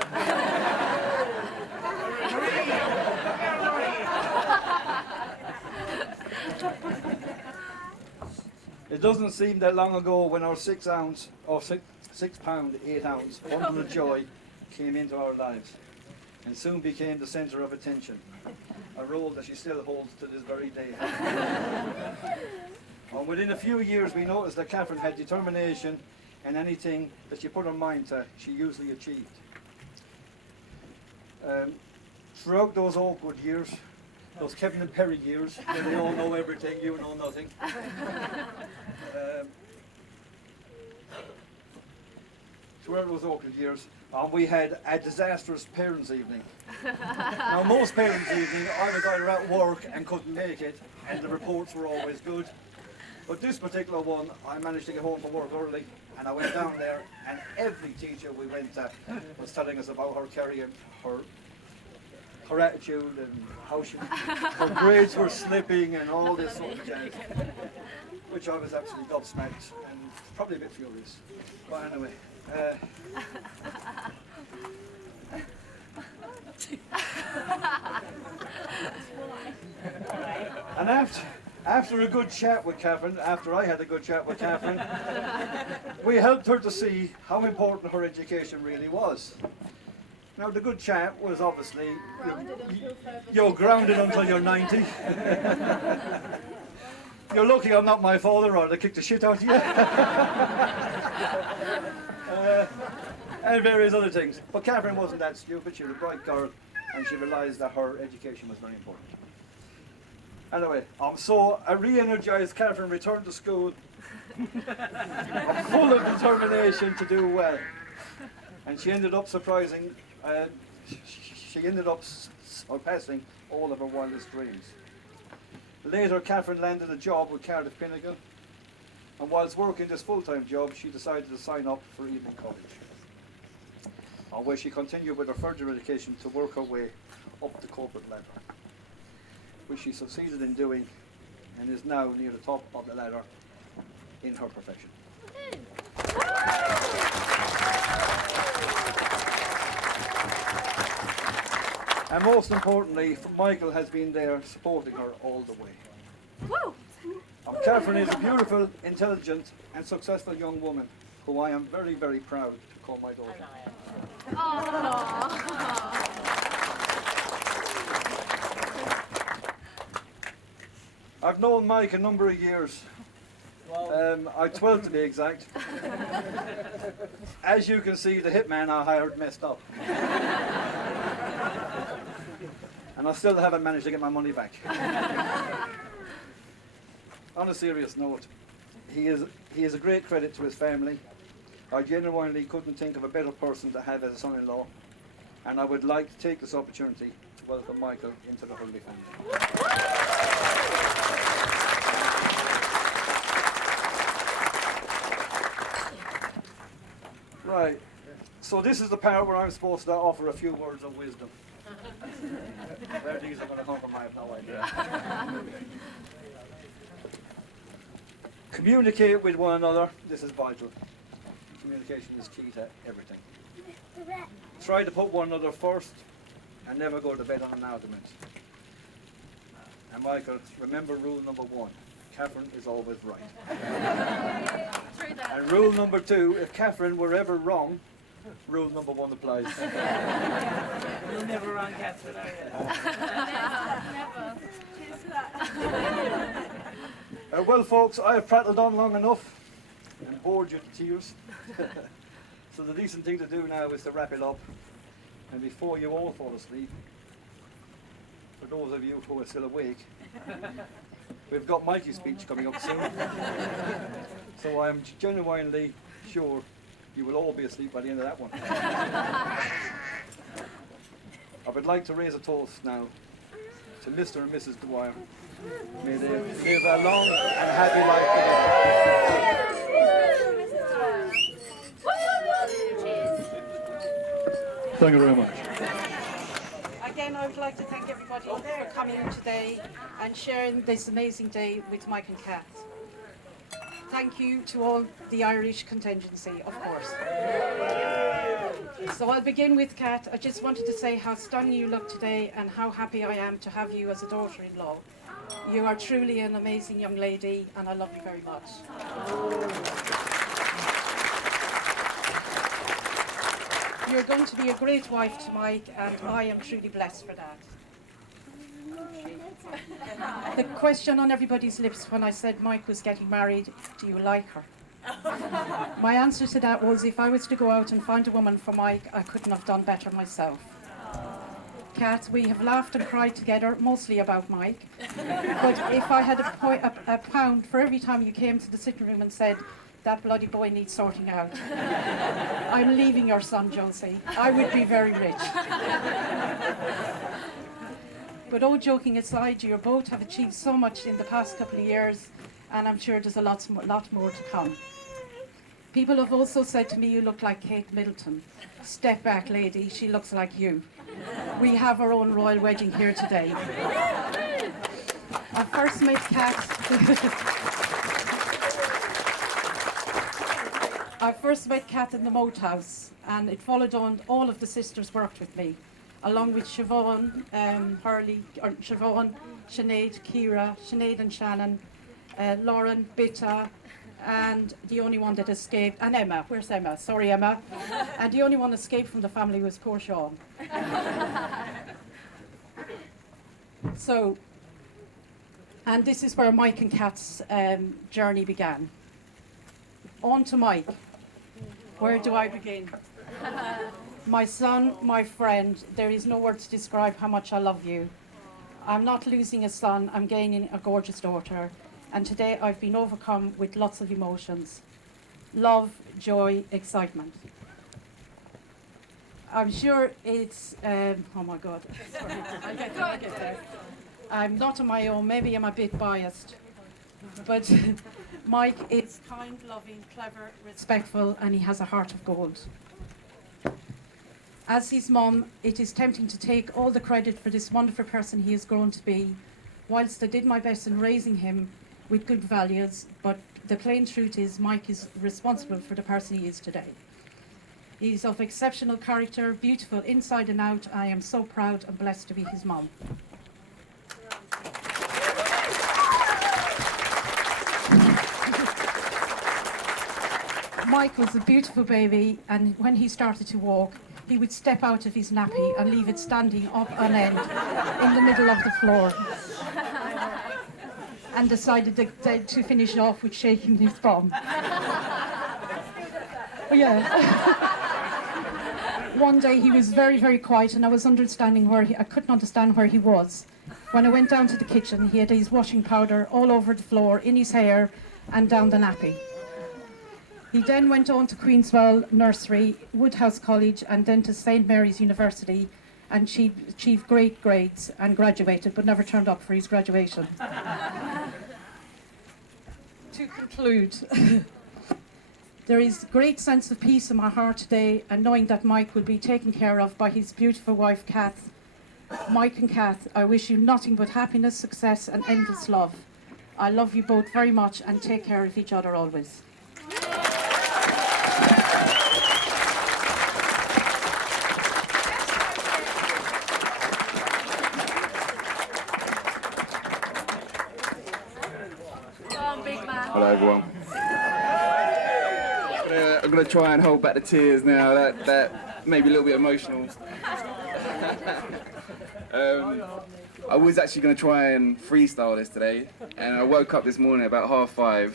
It doesn't seem that long ago when our 6 pound 8 ounce bundle of joy came into our lives and soon became the centre of attention, a role that she still holds to this very day. And within a few years we noticed that Catherine had determination, and anything that she put her mind to, she usually achieved. Throughout those awkward years, those Kevin and Perry years, where they all know everything, you know nothing. Throughout those awkward years, we had a disastrous parents' evening. Now, most parents' evening, I was either at work and couldn't make it, and the reports were always good. But this particular one, I managed to get home from work early, and I went down there, and every teacher we went to was telling us about her career, her attitude, and how her grades were slipping, and all this sort of jazz, which I was absolutely gobsmacked and probably a bit furious. But anyway. And after a good chat with Catherine, after I had a good chat with Catherine, we helped her to see how important her education really was. Now, the good chat was obviously, you're grounded until you're 90. You're lucky I'm not my father, or they kicked the shit out of you. And various other things. But Catherine wasn't that stupid. She was a bright girl, and she realised that her education was very important. Anyway, so a re-energised Catherine returned to school full of determination to do well. And she ended up surprising, she ended up surpassing all of her wildest dreams. Later, Catherine landed a job with Cardiff Pinnacle, and whilst working this full-time job, she decided to sign up for evening college, where she continued with her further education to work her way up the corporate ladder, which she succeeded in doing and is now near the top of the ladder in her profession. And most importantly, Michael has been there supporting her all the way. Catherine is a beautiful, intelligent and successful young woman who I am very, very proud to call my daughter. I've known Mike a number of years. I'm 12 to be exact. As you can see, the hitman I hired messed up. And I still haven't managed to get my money back. On a serious note, he is a great credit to his family. I genuinely couldn't think of a better person to have as a son-in-law, and I would like to take this opportunity to welcome Michael into the Hurley family. Right, so this is the part where I'm supposed to offer a few words of wisdom. Where these are going to come from, I have no idea. Communicate with one another. This is vital. Communication is key to everything. Try to put one another first and never go to bed on an argument. And Michael, remember rule number 1. Catherine is always right. And rule number 2, if Catherine were ever wrong, rule number 1 applies. You'll never wrong Catherine, are you? Never. Well, folks, I have prattled on long enough and bored you to tears. So the decent thing to do now is to wrap it up. And before you all fall asleep, for those of you who are still awake, we've got Mikey's speech coming up soon. So I'm genuinely sure you will all be asleep by the end of that one. I would like to raise a toast now to Mr. and Mrs. Dwyer. May they live a long and happy life together. Thank you very much. Again, I would like to thank everybody for coming today and sharing this amazing day with Mike and Kat. Thank you to all the Irish contingency, of course. So I'll begin with Kat. I just wanted to say how stunning you look today and how happy I am to have you as a daughter-in-law. You are truly an amazing young lady and I love you very much. You're going to be a great wife to Mike and I am truly blessed for that. The question on everybody's lips when I said Mike was getting married, do you like her? My answer to that was if I was to go out and find a woman for Mike, I couldn't have done better myself. Kat, we have laughed and cried together, mostly about Mike. But if I had a pound for every time you came to the sitting room and said, that bloody boy needs sorting out, I'm leaving your son, Josie. I would be very rich. But all joking aside, you both have achieved so much in the past couple of years, and I'm sure there's a lot more to come. People have also said to me, you look like Kate Middleton. Step back, lady, she looks like you. We have our own royal wedding here today. I first met Kat in the Moat House, and it followed on all of the sisters worked with me, along with Siobhan, Siobhan, Sinead, Ciara, Sinead and Shannon, Lauren, Bitta, and the only one that escaped, and Emma. Where's Emma? Sorry, Emma. And the only one escaped from the family was poor Sean. So, and this is where Mike and Kat's journey began. On to Mike. Where do I begin? My son, my friend, there is no word to describe how much I love you. I'm not losing a son, I'm gaining a gorgeous daughter. And today I've been overcome with lots of emotions. Love, joy, excitement. I'm sure it's, oh my God, sorry, I'll get there. I'm not on my own, maybe I'm a bit biased, but Mike is kind, loving, clever, respectful, and he has a heart of gold. As his mum, it is tempting to take all the credit for this wonderful person he has grown to be, whilst I did my best in raising him with good values, but the plain truth is Mike is responsible for the person he is today. He is of exceptional character, beautiful inside and out. I am so proud and blessed to be his mum. Mike was a beautiful baby, and when he started to walk, he would step out of his nappy and leave it standing up on end in the middle of the floor, and decided to finish off with shaking his bum. One day he was very, very quiet, and I couldn't understand where he was. When I went down to the kitchen, he had his washing powder all over the floor, in his hair, and down the nappy. He then went on to Queenswell Nursery, Woodhouse College, and then to St Mary's University, and achieved great grades and graduated, but never turned up for his graduation. To conclude, there is great sense of peace in my heart today, and knowing that Mike will be taken care of by his beautiful wife, Kath. Mike and Kath, I wish you nothing but happiness, success, and endless love. I love you both very much, and take care of each other always. Hello everyone. I'm going to try and hold back the tears now. That may be a little bit emotional. I was actually going to try and freestyle this today, and I woke up this morning about 5:30,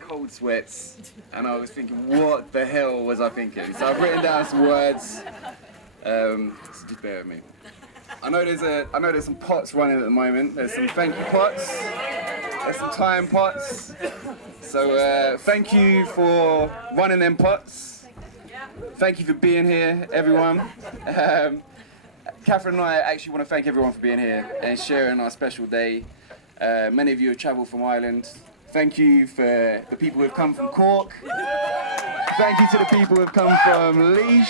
cold sweats, and I was thinking, what the hell was I thinking? So I've written down some words. So just bear with me. I know there's some pots running at the moment. There's some thank you pots. There's some time pots. So thank you for running them pots. Thank you for being here, everyone. Catherine and I actually want to thank everyone for being here and sharing our special day. Many of you have travelled from Ireland. Thank you for the people who have come from Cork. Thank you to the people who have come from Laois.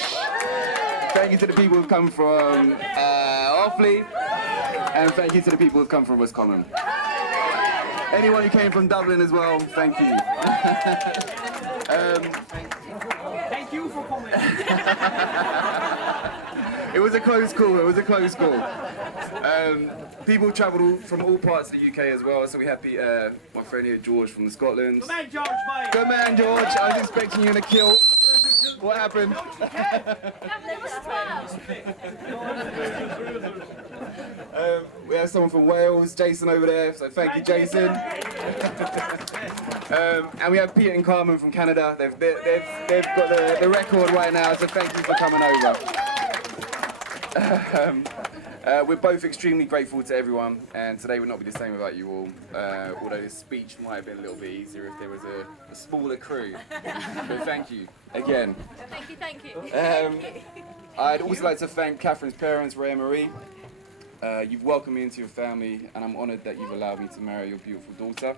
Thank you to the people who have come from Offaly. And thank you to the people who have come from Roscommon. Anyone who came from Dublin as well, thank you. Thank you for coming. It was a close call, people travelled from all parts of the UK as well, so we have my friend here, George, from Scotland. Good man, George, mate. Good man, George. I was expecting you in a kilt. What happened? We have someone from Wales, Jason over there, so thank you, Jason. And we have Peter and Carmen from Canada. They've got the record right now, so thank you for coming over. We're both extremely grateful to everyone, and today would not be the same without you all, although this speech might have been a little bit easier if there was a smaller crew. But thank you again. Thank you. I'd also like to thank Catherine's parents, Ray and Marie. You've welcomed me into your family, and I'm honoured that you've allowed me to marry your beautiful daughter.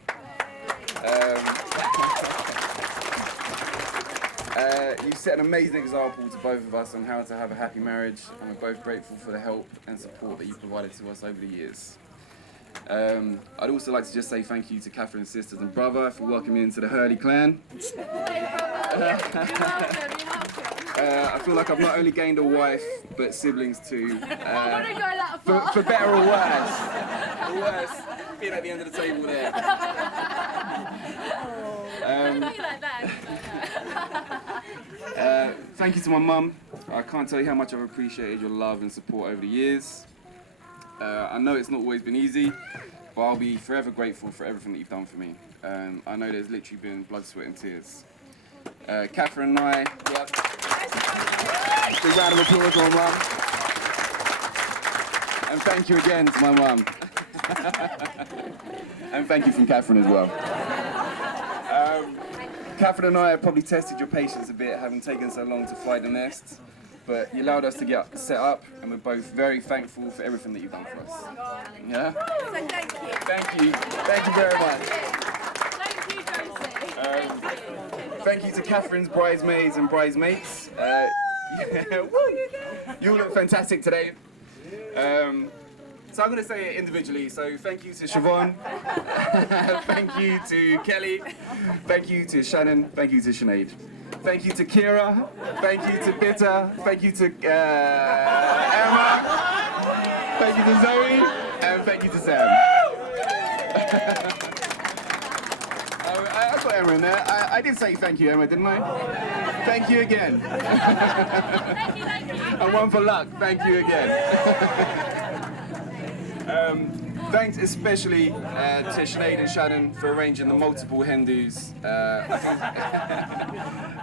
You've set an amazing example to both of us on how to have a happy marriage, and we're both grateful for the help and support that you've provided to us over the years. I'd also like to just say thank you to Catherine's sisters and brother for welcoming me into the Hurley clan. I feel like I've not only gained a wife, but siblings too. For better or worse. For worse, being at the end of the table there. Thank you to my mum. I can't tell you how much I've appreciated your love and support over the years. I know it's not always been easy, but I'll be forever grateful for everything that you've done for me. I know there's literally been blood, sweat and tears. Catherine and I, big round of applause for my mum. And thank you again to my mum. And thank you from Catherine as well. Catherine and I have probably tested your patience a bit, having taken so long to fly the nest. but you allowed us to get set up, and we're both very thankful for everything that you've done for us. Yeah? So thank you. Thank you. Thank you very much. Thank you, Josie. Thank you to Catherine's bridesmaids and bridesmaids. You all look fantastic today. So I'm going to say it individually. So thank you to Siobhan. Thank you to Kelly. Thank you to Shannon. Thank you to Sinead. Thank you to Kira. Thank you to Bitter. Thank you to Emma. Thank you to Zoe. And thank you to Sam. I got Emma in there. I did say thank you, Emma, didn't I? Thank you again. Thank you. And one for luck. Thank you again. Thanks especially to Sinead and Shannon for arranging the multiple hen-dos.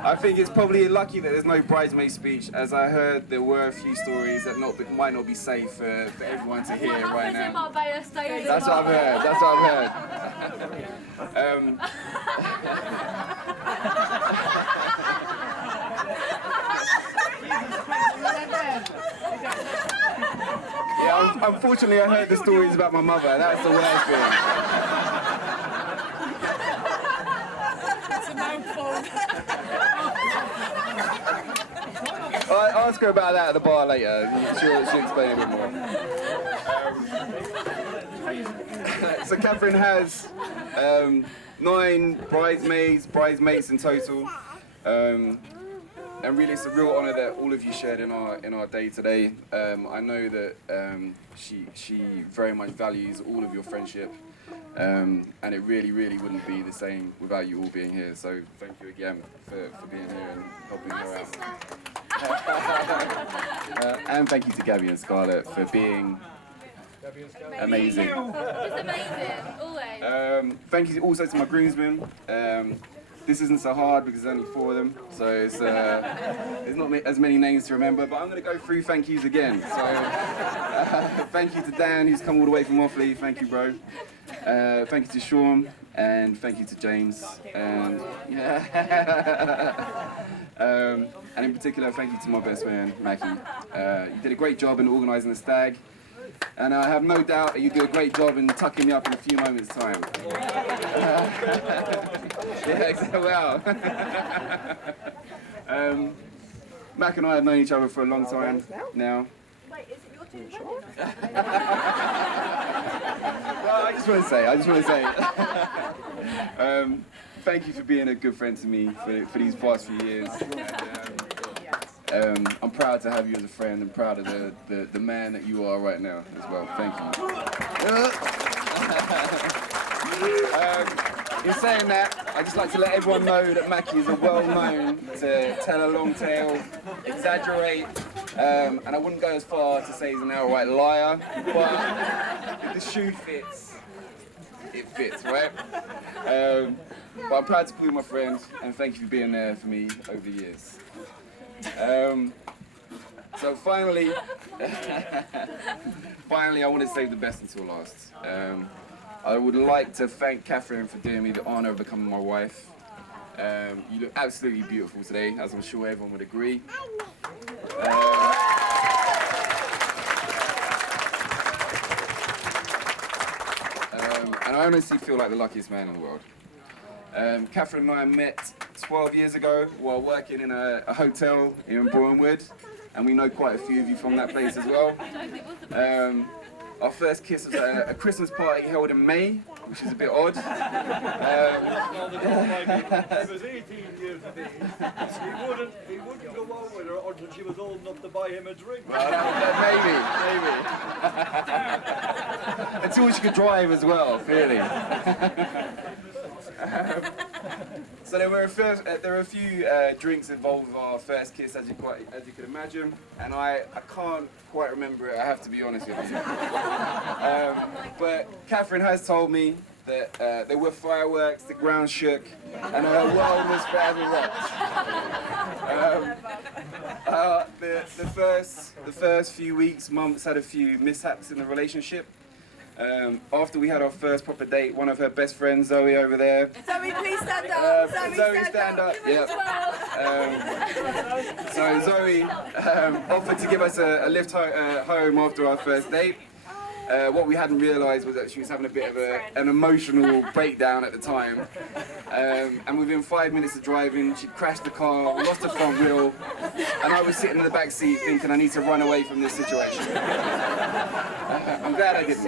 I think it's probably lucky that there's no bridesmaid speech, as I heard there were a few stories that might not be safe for everyone to hear right now. Marbella stays That's what I've heard. That's what I've heard. Yeah, unfortunately I heard the stories about my mother. That's the worst thing. It's a mouthful. I'll ask her about that at the bar later. She'll explain a bit more. So Catherine has 9 bridesmaids in total. And really, it's a real honour that all of you shared in our day today. I know that she very much values all of your friendship, and it really, really wouldn't be the same without you all being here. So thank you again for being here and helping her out. And thank you to Gabby and Scarlett for being amazing. Just amazing, always. Thank you also to my groomsmen. This isn't so hard because there's only 4 of them, so it's there's not as many names to remember, but I'm going to go through thank yous again. So thank you to Dan, who's come all the way from Offaly. Thank you, bro. Thank you to Sean, and thank you to James. And in particular, thank you to my best man, Mackie. You did a great job in organising the stag. And I have no doubt that you do a great job in tucking me up in a few moments' time. Yeah, well. Mac and I have known each other for a long time now. Wait, is it your turn? Well, I just want to say, thank you for being a good friend to me for these past few years. I'm proud to have you as a friend and proud of the man that you are right now as well. Thank you. In saying that, I'd just like to let everyone know that Mackie is well known to tell a long tale, exaggerate, and I wouldn't go as far to say he's an outright liar, but if the shoe fits, it fits, right? But I'm proud to call you my friend, and thank you for being there for me over the years. So finally, I want to save the best until last. I would like to thank Catherine for doing me the honour of becoming my wife. You look absolutely beautiful today, as I'm sure everyone would agree. And I honestly feel like the luckiest man in the world. Catherine and I met 12 years ago while working in a hotel in Bournemouth, and we know quite a few of you from that place as well. Our first kiss was at a Christmas party held in May, which is a bit odd. He was 18 years of age. He wouldn't go out with her until she was old enough to buy him a drink. Well, maybe. Until she could drive as well, clearly. So there were a few drinks involved with our first kiss, as you could imagine, and I can't quite remember it. I have to be honest with you. But Catherine has told me that there were fireworks, the ground shook, and her world was forever rocked. The first few weeks, months had a few mishaps in the relationship. After we had our first proper date, one of her best friends, Zoe, over there. Zoe, please stand up. Zoe, stand up. Yeah. So Zoe offered to give us a lift home after our first date. What we hadn't realised was that she was having a bit of an emotional breakdown at the time. And within 5 minutes of driving, she'd crashed the car, lost her front wheel, and I was sitting in the back seat thinking I need to run away from this situation. I'm glad I didn't.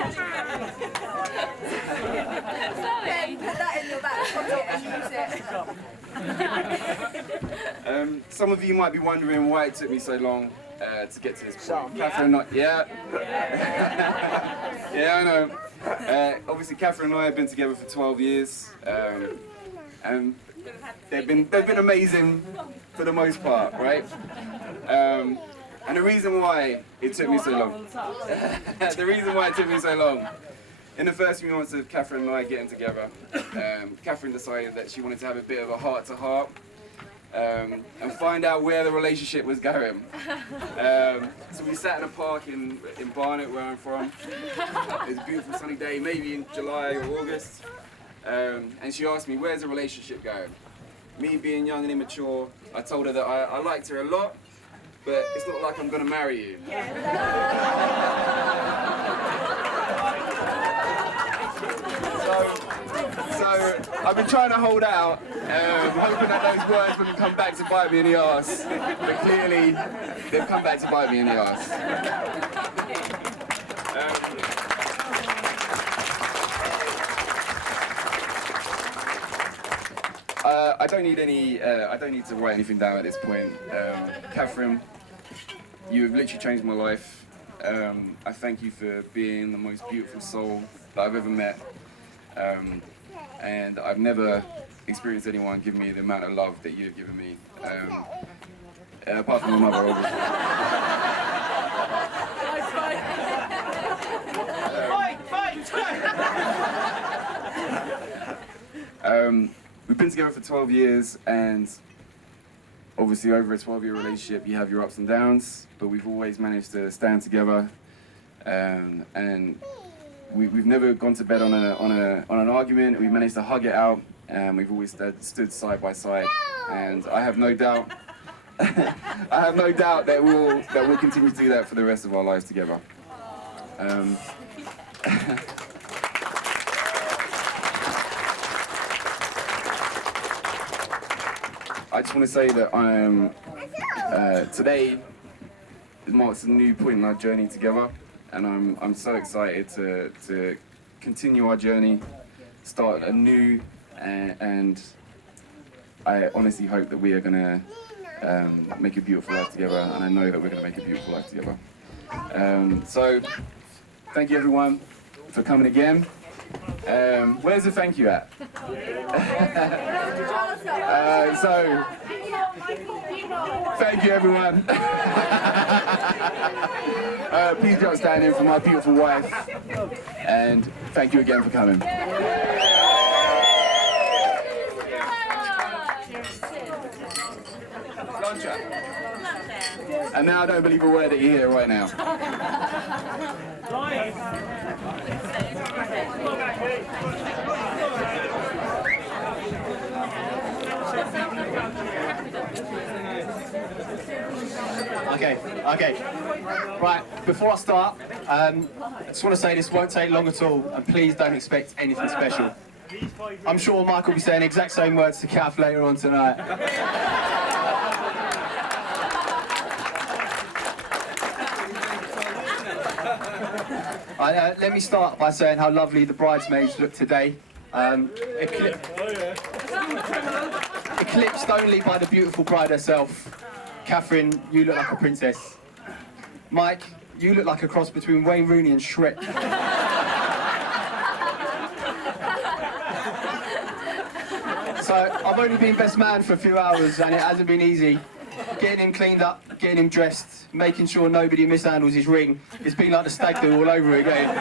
Ben, put that in your back pocket and use it. Some of you might be wondering why it took me so long to get to this point. Catherine, yeah, I know. Obviously, Catherine and I have been together for 12 years, and they've been amazing for the most part, right? And the reason why it took me so long, in the first few months of Catherine and I getting together, Catherine decided that she wanted to have a bit of a heart-to-heart. And find out where the relationship was going. So we sat in a park in Barnet, where I'm from. It was a beautiful sunny day, maybe in July or August. And she asked me, where's the relationship going? Me being young and immature, I told her that I liked her a lot, but it's not like I'm going to marry you. So I've been trying to hold out, hoping that those words wouldn't come back to bite me in the arse. But clearly, they've come back to bite me in the arse. I don't need to write anything down at this point. Catherine, you have literally changed my life. I thank you for being the most beautiful soul that I've ever met. And I've never experienced anyone give me the amount of love that you've given me, apart from my mother, obviously. We've been together for 12 years, and obviously over a 12-year relationship you have your ups and downs, but we've always managed to stand together, and we've never gone to bed on an argument. We've managed to hug it out, and we've always stood side by side. And I have no doubt, that we'll continue to do that for the rest of our lives together. I just want to say that today marks a new point in our journey together. And I'm so excited to continue our journey, start anew, and I honestly hope that we are going to make a beautiful life together, and I know that we're going to make a beautiful life together. So, thank you everyone for coming again. Where's the thank you at? So, thank you everyone. Please don't stand in for my beautiful wife, and thank you again for coming. And now I don't believe a word that you hear right now. Okay. Right, before I start, I just want to say this won't take long at all, and please don't expect anything special. I'm sure Mike will be saying the exact same words to Kath later on tonight. Let me start by saying how lovely the bridesmaids look today. Eclipsed only by the beautiful bride herself. Catherine, you look like a princess. Mike, you look like a cross between Wayne Rooney and Shrek. So, I've only been best man for a few hours and it hasn't been easy. Getting him cleaned up, getting him dressed, making sure nobody mishandles his ring. It's been like the stag do all over again.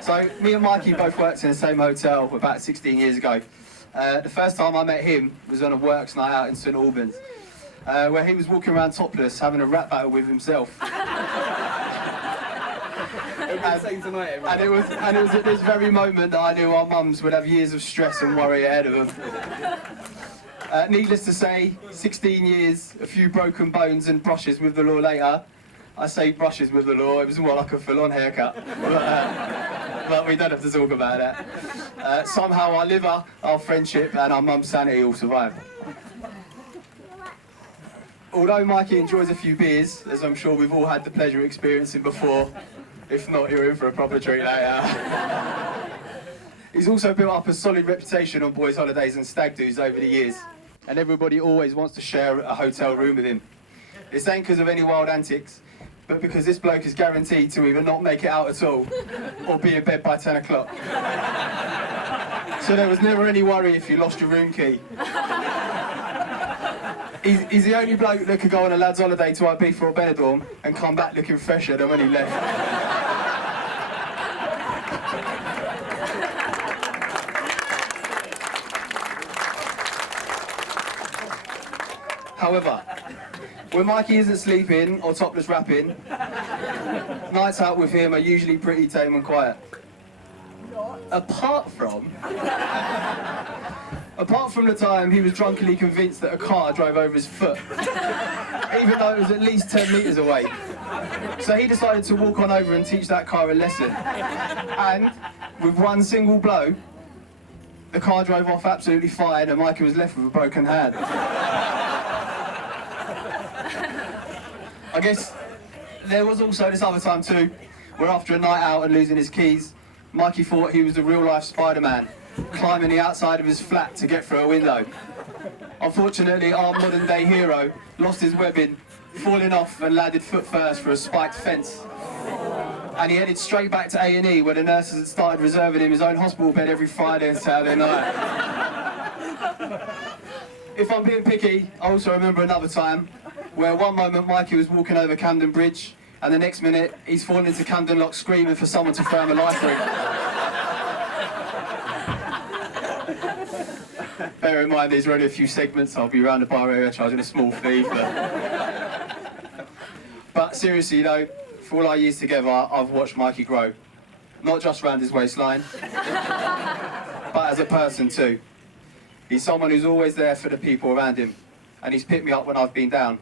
So, me and Mikey both worked in the same hotel about 16 years ago. The first time I met him was on a works night out in St Albans. where he was walking around topless having a rap battle with himself. And it was at this very moment that I knew our mums would have years of stress and worry ahead of them. Needless to say, 16 years, a few broken bones and brushes with the law later. I say brushes with the law, it was more like a full-on haircut. But we don't have to talk about that. Somehow our liver, our friendship and our mum's sanity all survived. Although Mikey enjoys a few beers, as I'm sure we've all had the pleasure of experiencing before, if not, you're in for a proper treat later. He's also built up a solid reputation on boys' holidays and stag do's over the years, and everybody always wants to share a hotel room with him. This ain't because of any wild antics, but because this bloke is guaranteed to either not make it out at all, or be in bed by 10 o'clock. So there was never any worry if you lost your room key. He's the only bloke that could go on a lad's holiday to Ibiza or Benidorm and come back looking fresher than when he left. However, when Mikey isn't sleeping or topless rapping, nights out with him are usually pretty tame and quiet. Apart from the time he was drunkenly convinced that a car drove over his foot, even though it was at least 10 metres away. So he decided to walk on over and teach that car a lesson. And with one single blow, the car drove off absolutely fine and Mikey was left with a broken hand. I guess there was also this other time too, where after a night out and losing his keys, Mikey thought he was the real-life Spider-Man, climbing the outside of his flat to get through a window. Unfortunately, our modern-day hero lost his webbing, falling off and landed foot first for a spiked fence. And he headed straight back to A&E, where the nurses had started reserving him his own hospital bed every Friday and Saturday night. If I'm being picky, I also remember another time, where one moment Mikey was walking over Camden Bridge, and the next minute he's fallen into Camden Lock screaming for someone to throw him a life ring. Bear in mind there's only a few segments, I'll be around the bar area charging a small fee. But seriously though, for all our years together, I've watched Mikey grow. Not just around his waistline, but as a person too. He's someone who's always there for the people around him, and he's picked me up when I've been down.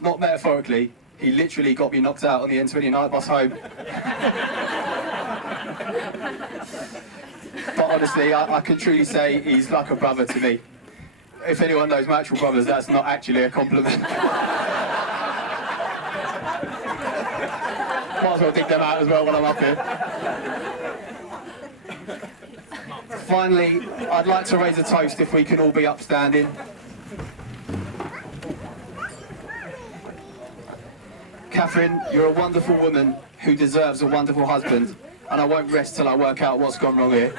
Not metaphorically, he literally got me knocked out on the N29 bus home. But honestly, I can truly say he's like a brother to me. If anyone knows my actual brothers, that's not actually a compliment. Might as well dig them out as well when I'm up here. Finally, I'd like to raise a toast if we can all be upstanding. Catherine, you're a wonderful woman who deserves a wonderful husband, and I won't rest till I work out what's gone wrong here.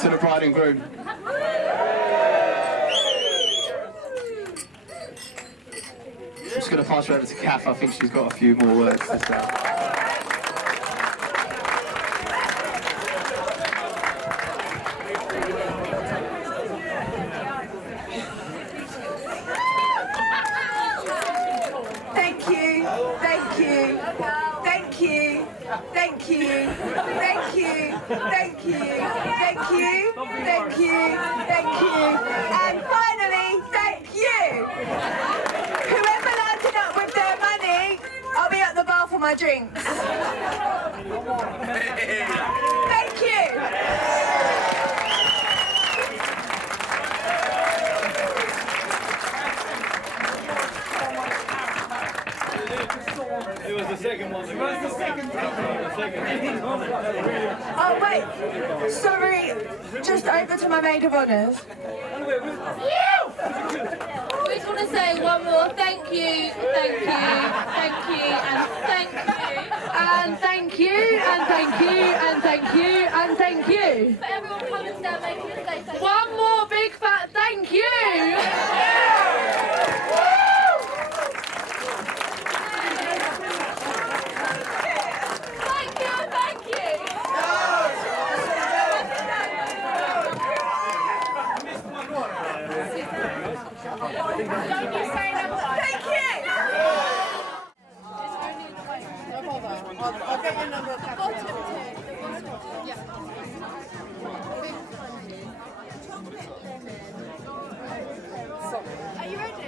To the bride and groom. I'm just going to pass her over to Kath. I think she's got a few more words to say. Thank you. And finally, thank you. Whoever landed up with their money, I'll be at the bar for my drinks. Thank you. It was the second one. Oh wait, sorry, just over to my maid of honours. We just want to say one more thank you, and thank you, and thank you, and thank you, and thank you, and thank you. For everyone coming down, making us say thank you. One more big fat thank you. Thank you. I'll get your number. Are you ready?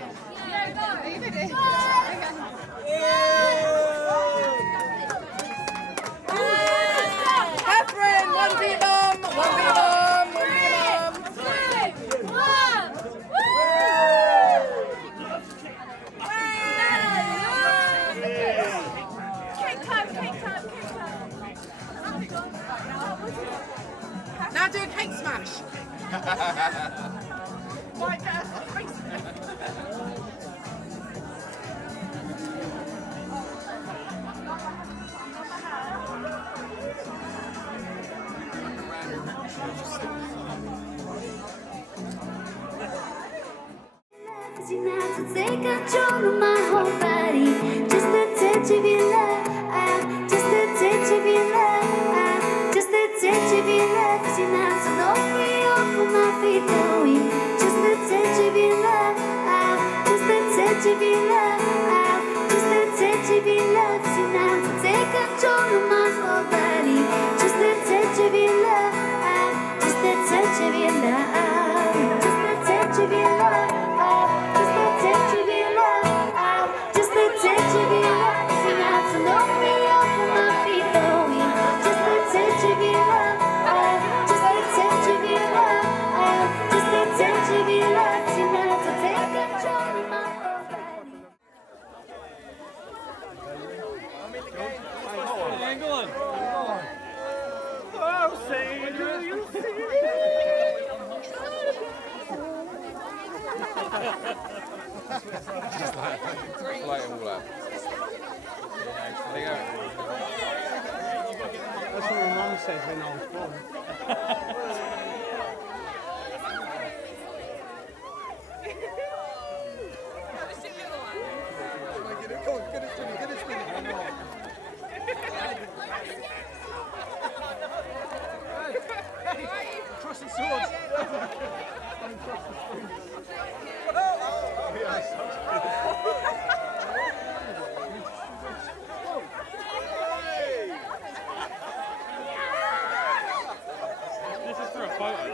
Yeah, go. Are you ready? Catherine, one beat mum, one beat mum, one beat mum. 3, 2, 1. Cake time, cake time, cake time. Now do a cake smash. Right there. You now to take control of my whole body. Just a touch of your love, just a touch of your love, just a touch of your love. You now to knock me off of my feet, going. Just a touch of your love, just a touch of your love, just a touch of your love. You now to take control of my whole body. Just a touch of your love, just a touch of your love, just a touch of your love. Just a touch of your love, just a touch of your love. You now to knock me off of my feet, going. Just a touch of your love, just a touch of your love, just a touch of your love. You now to take control of my whole body. Go on. Oh, say, do you see? Just like it all out. There you go. That's what my mum said when I was born. Cross the swords. Don't cross the spoon. This is for a photo.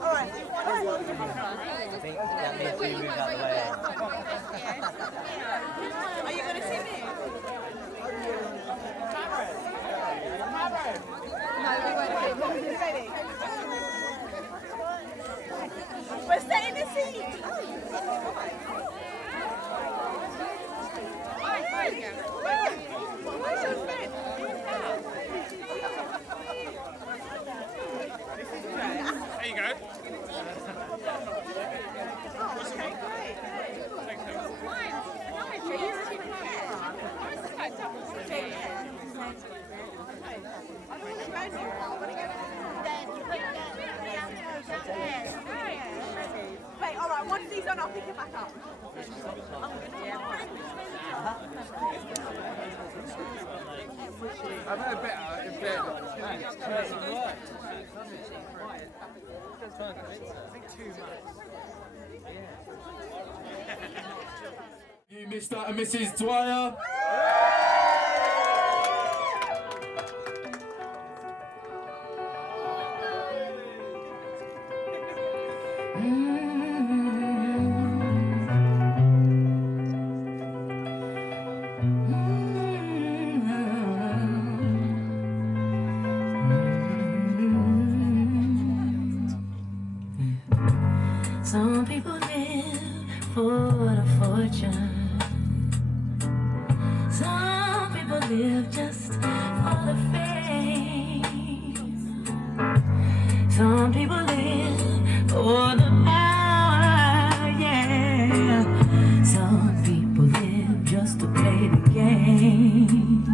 Alright. I think that needs to be moved out of the way. Are you going to see me? No, we won't be. Ready? We're setting the seat. There you go. Wait, alright, once these on, I'll pick it back up. I've had a better. You Mr. and Mrs. Dwyer. Some people live for the fortune. Some people live just for the fame. Some people live for the power, yeah. Some people live just to play the game.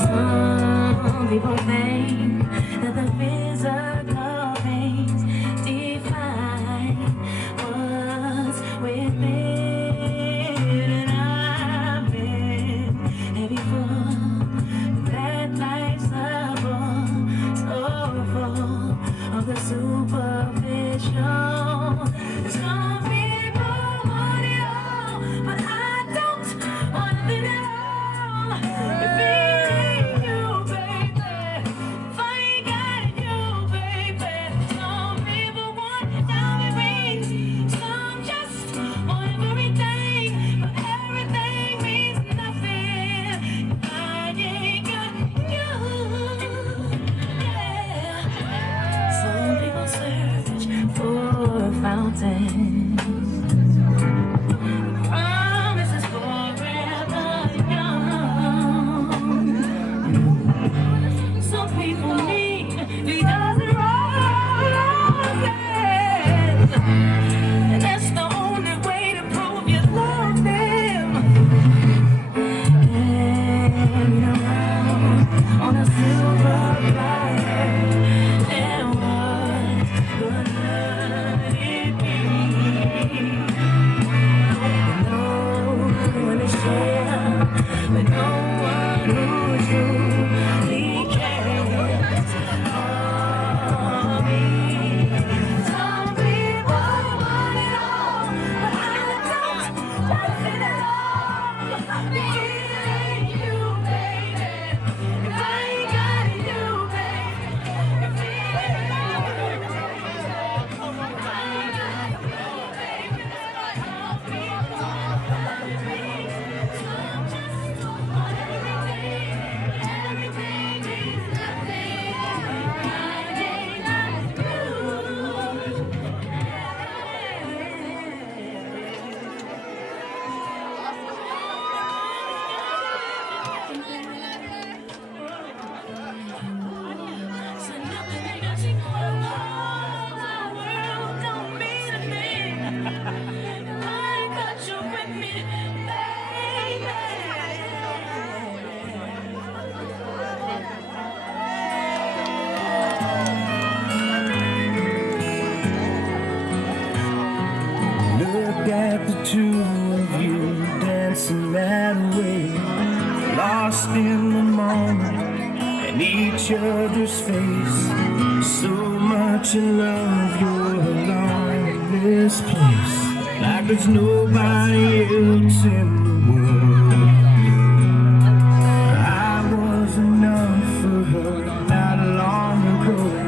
Some people think that the physical things define what's within, and I've been there before. That life's a ball so full of the superficial. Some people want it all, but I don't want it all. If it ain't you, baby, if I ain't got you, baby. Some people want diamond rings, some just want everything, but everything means nothing if I ain't got you. Yeah. Some people search for a fountain. Promises forever young. Some people need the dozen roses, and that's the only way to prove you love them. And around on a silver platter, and what good it be? No one to share, but no one who truly cares for me. Some people want it all, but I don't want it all. If it ain't you, baby, if I ain't got you, baby, if it ain't you, Look at the two of you dancing that way, lost in the moment and each other's face. So much in love, you're alone in this place, like there's nobody else in the world. I was enough for her not long ago.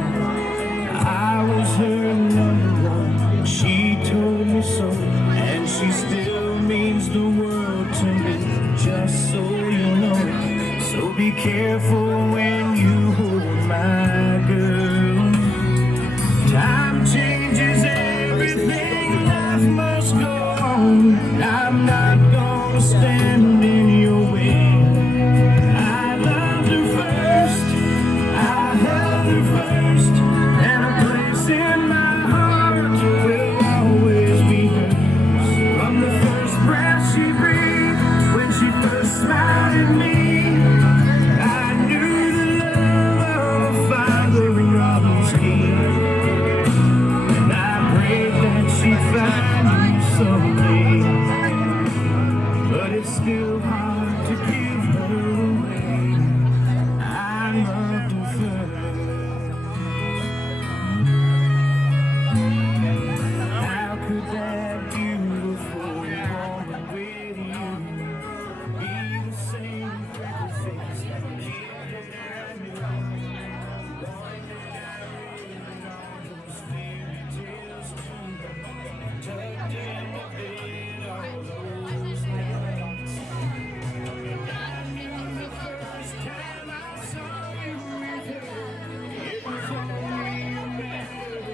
just so you know. So be careful when you hold my girl. Time changes everything, life must go on. I'm not gonna stand in your way. I loved her first, I held her first, and a place in my heart will always be hers. From the first breath she breathed, when she first smiled at me, I knew the love of a fire was here. And I prayed that she'd find you someday, but it's still hard to give her away. I loved her first. How could that beautiful woman with you be the same freckle face kid that I knew? Boy, did I read all those fairy tales too, tucked in the bed all those nights. The first time I saw you with her, it was only a matter of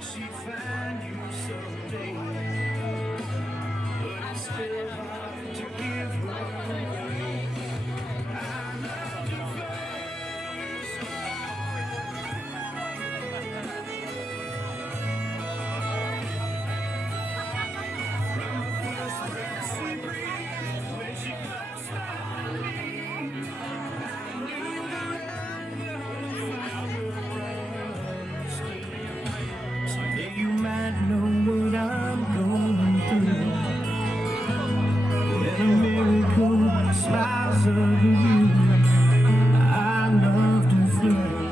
she'd find you someday, but it's still hard to give her away. I loved her first. From the first breath she breathed, when she first smiled at me, I knew the love was someday you might know what I'm going through. When a miracle smiles over you, I loved her first.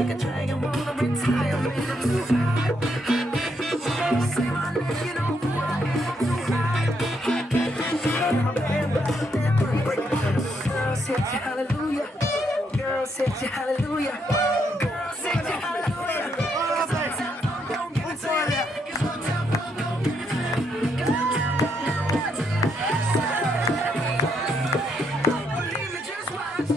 Like a dragon wanna retire, man, I'm too high. Say my name, you know who I am, too high. My band back there, break. Girls hit you, hallelujah. Girls hit you, hallelujah. Girls hit you, hallelujah. Cause uptown funk don't give it to you. Cause uptown funk don't give it to you. Cause uptown funk don't give it to you. Don't believe me, just watch.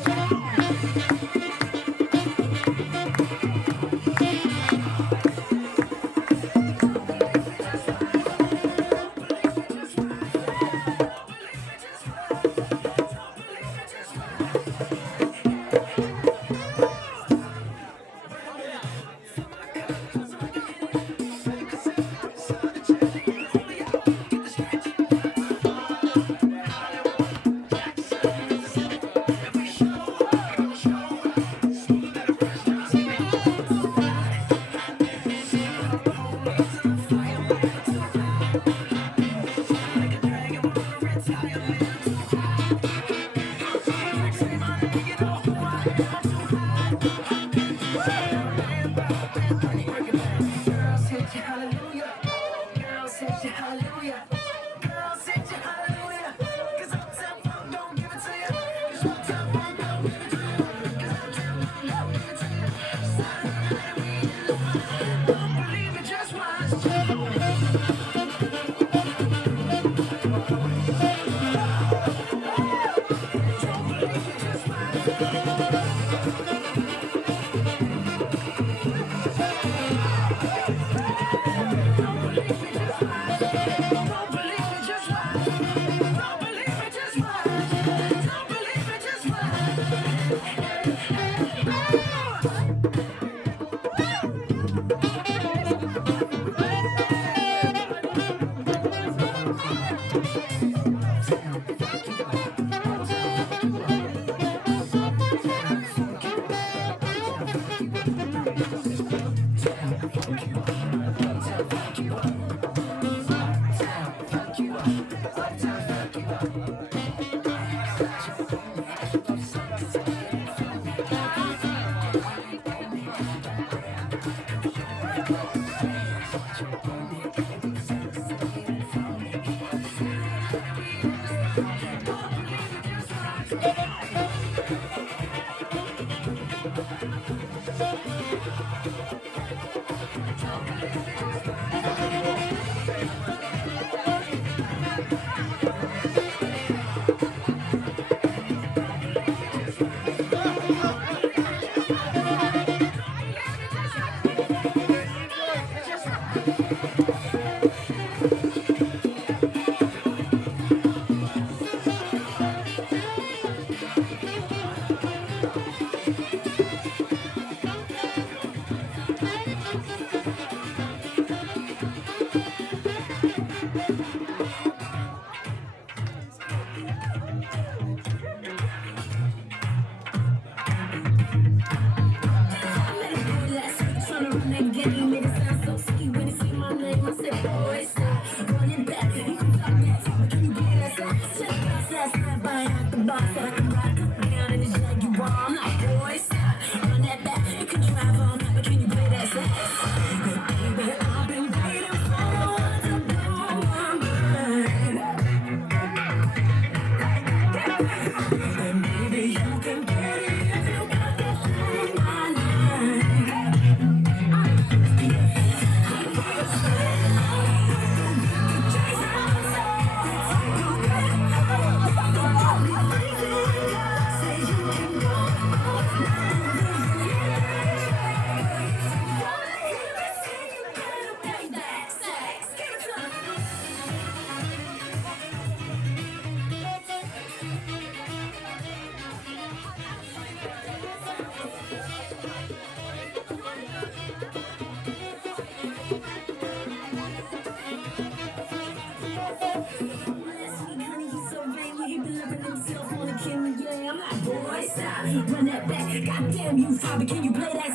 Run that back, goddamn you, Fabi, can you play that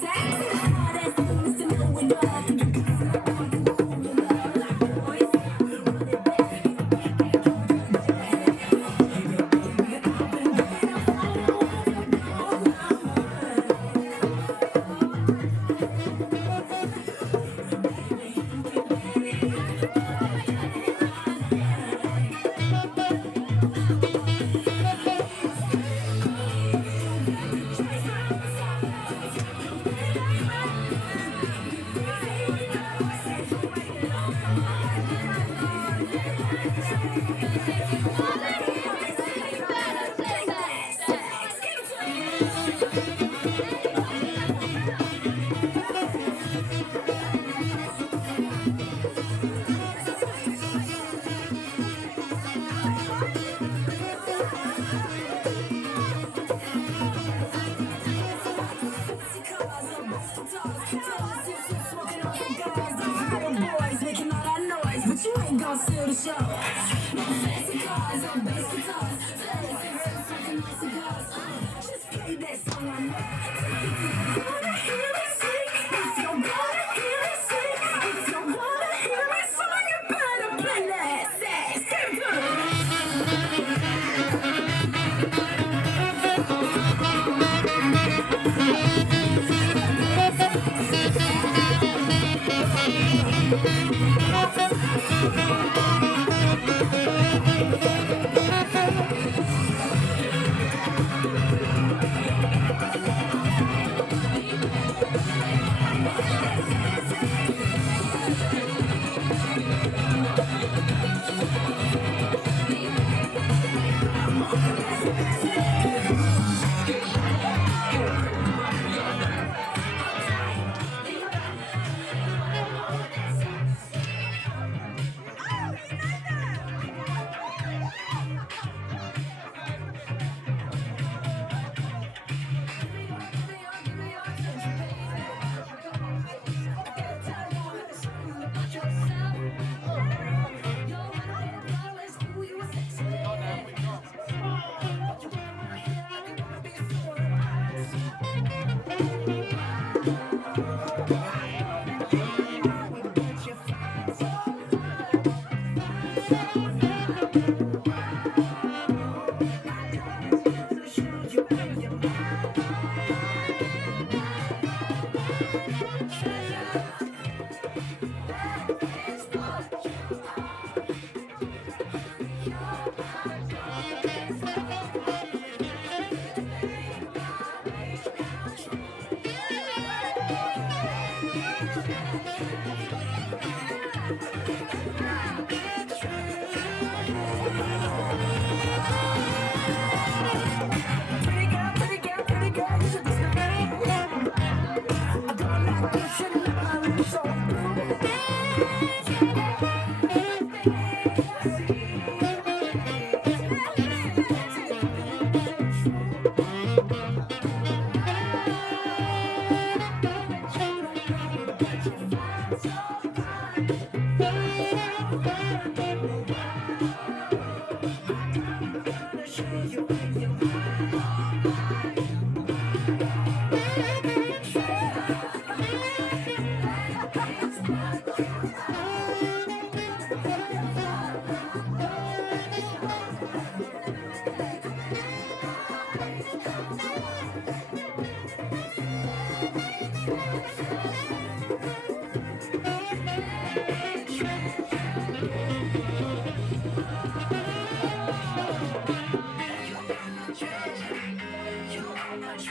Today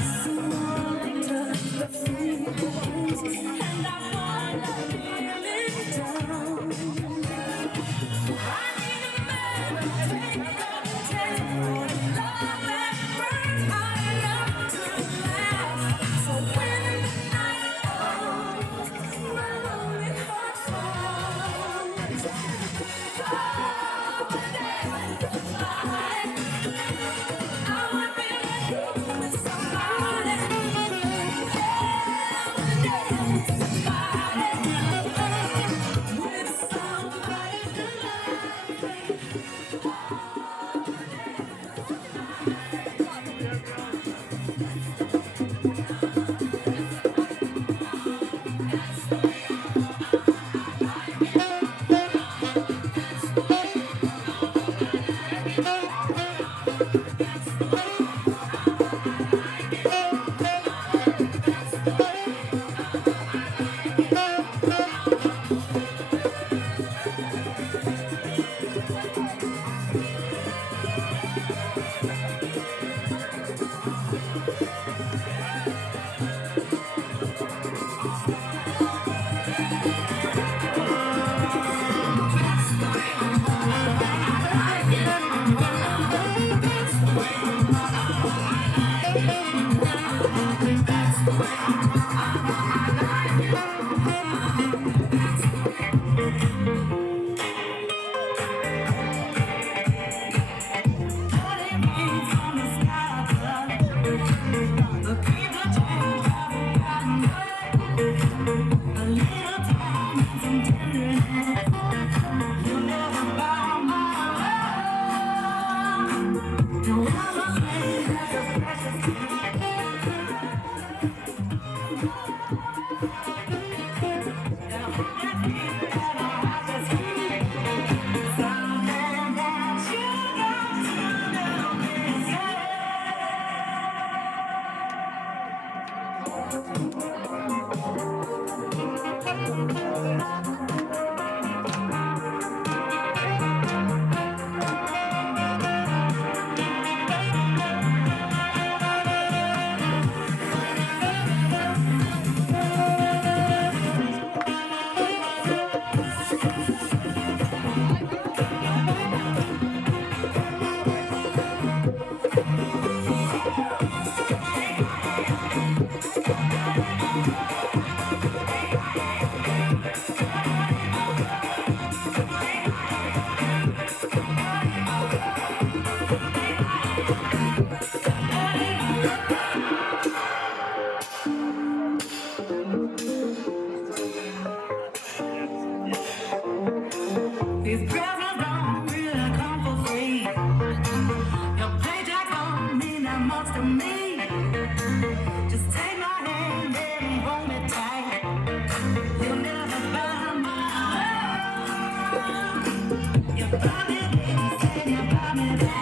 See These presents don't really come for free. Your paycheck don't mean that much to me. Just take my hand and hold me tight. You'll never find my love. You got me, baby, say you got me back.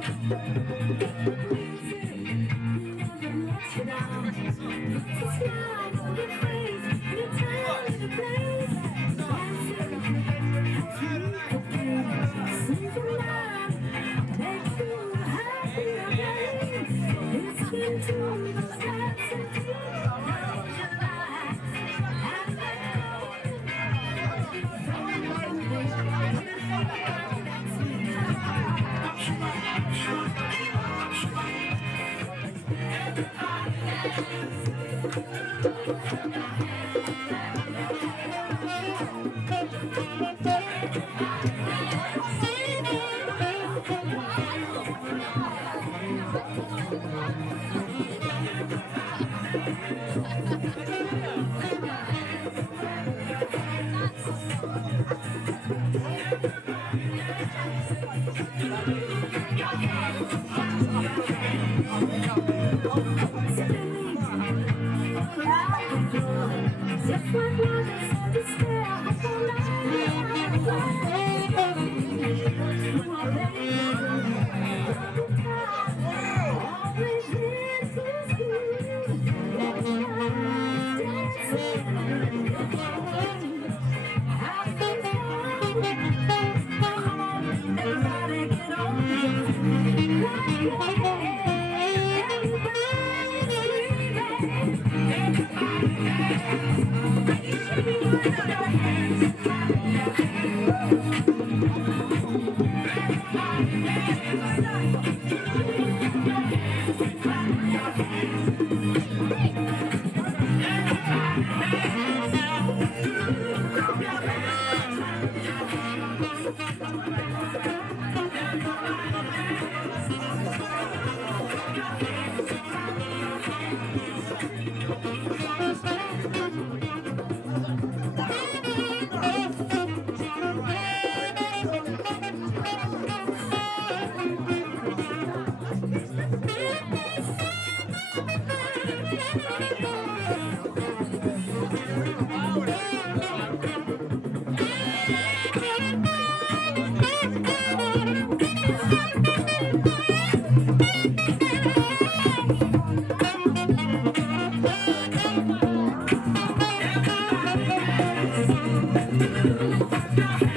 Thank you.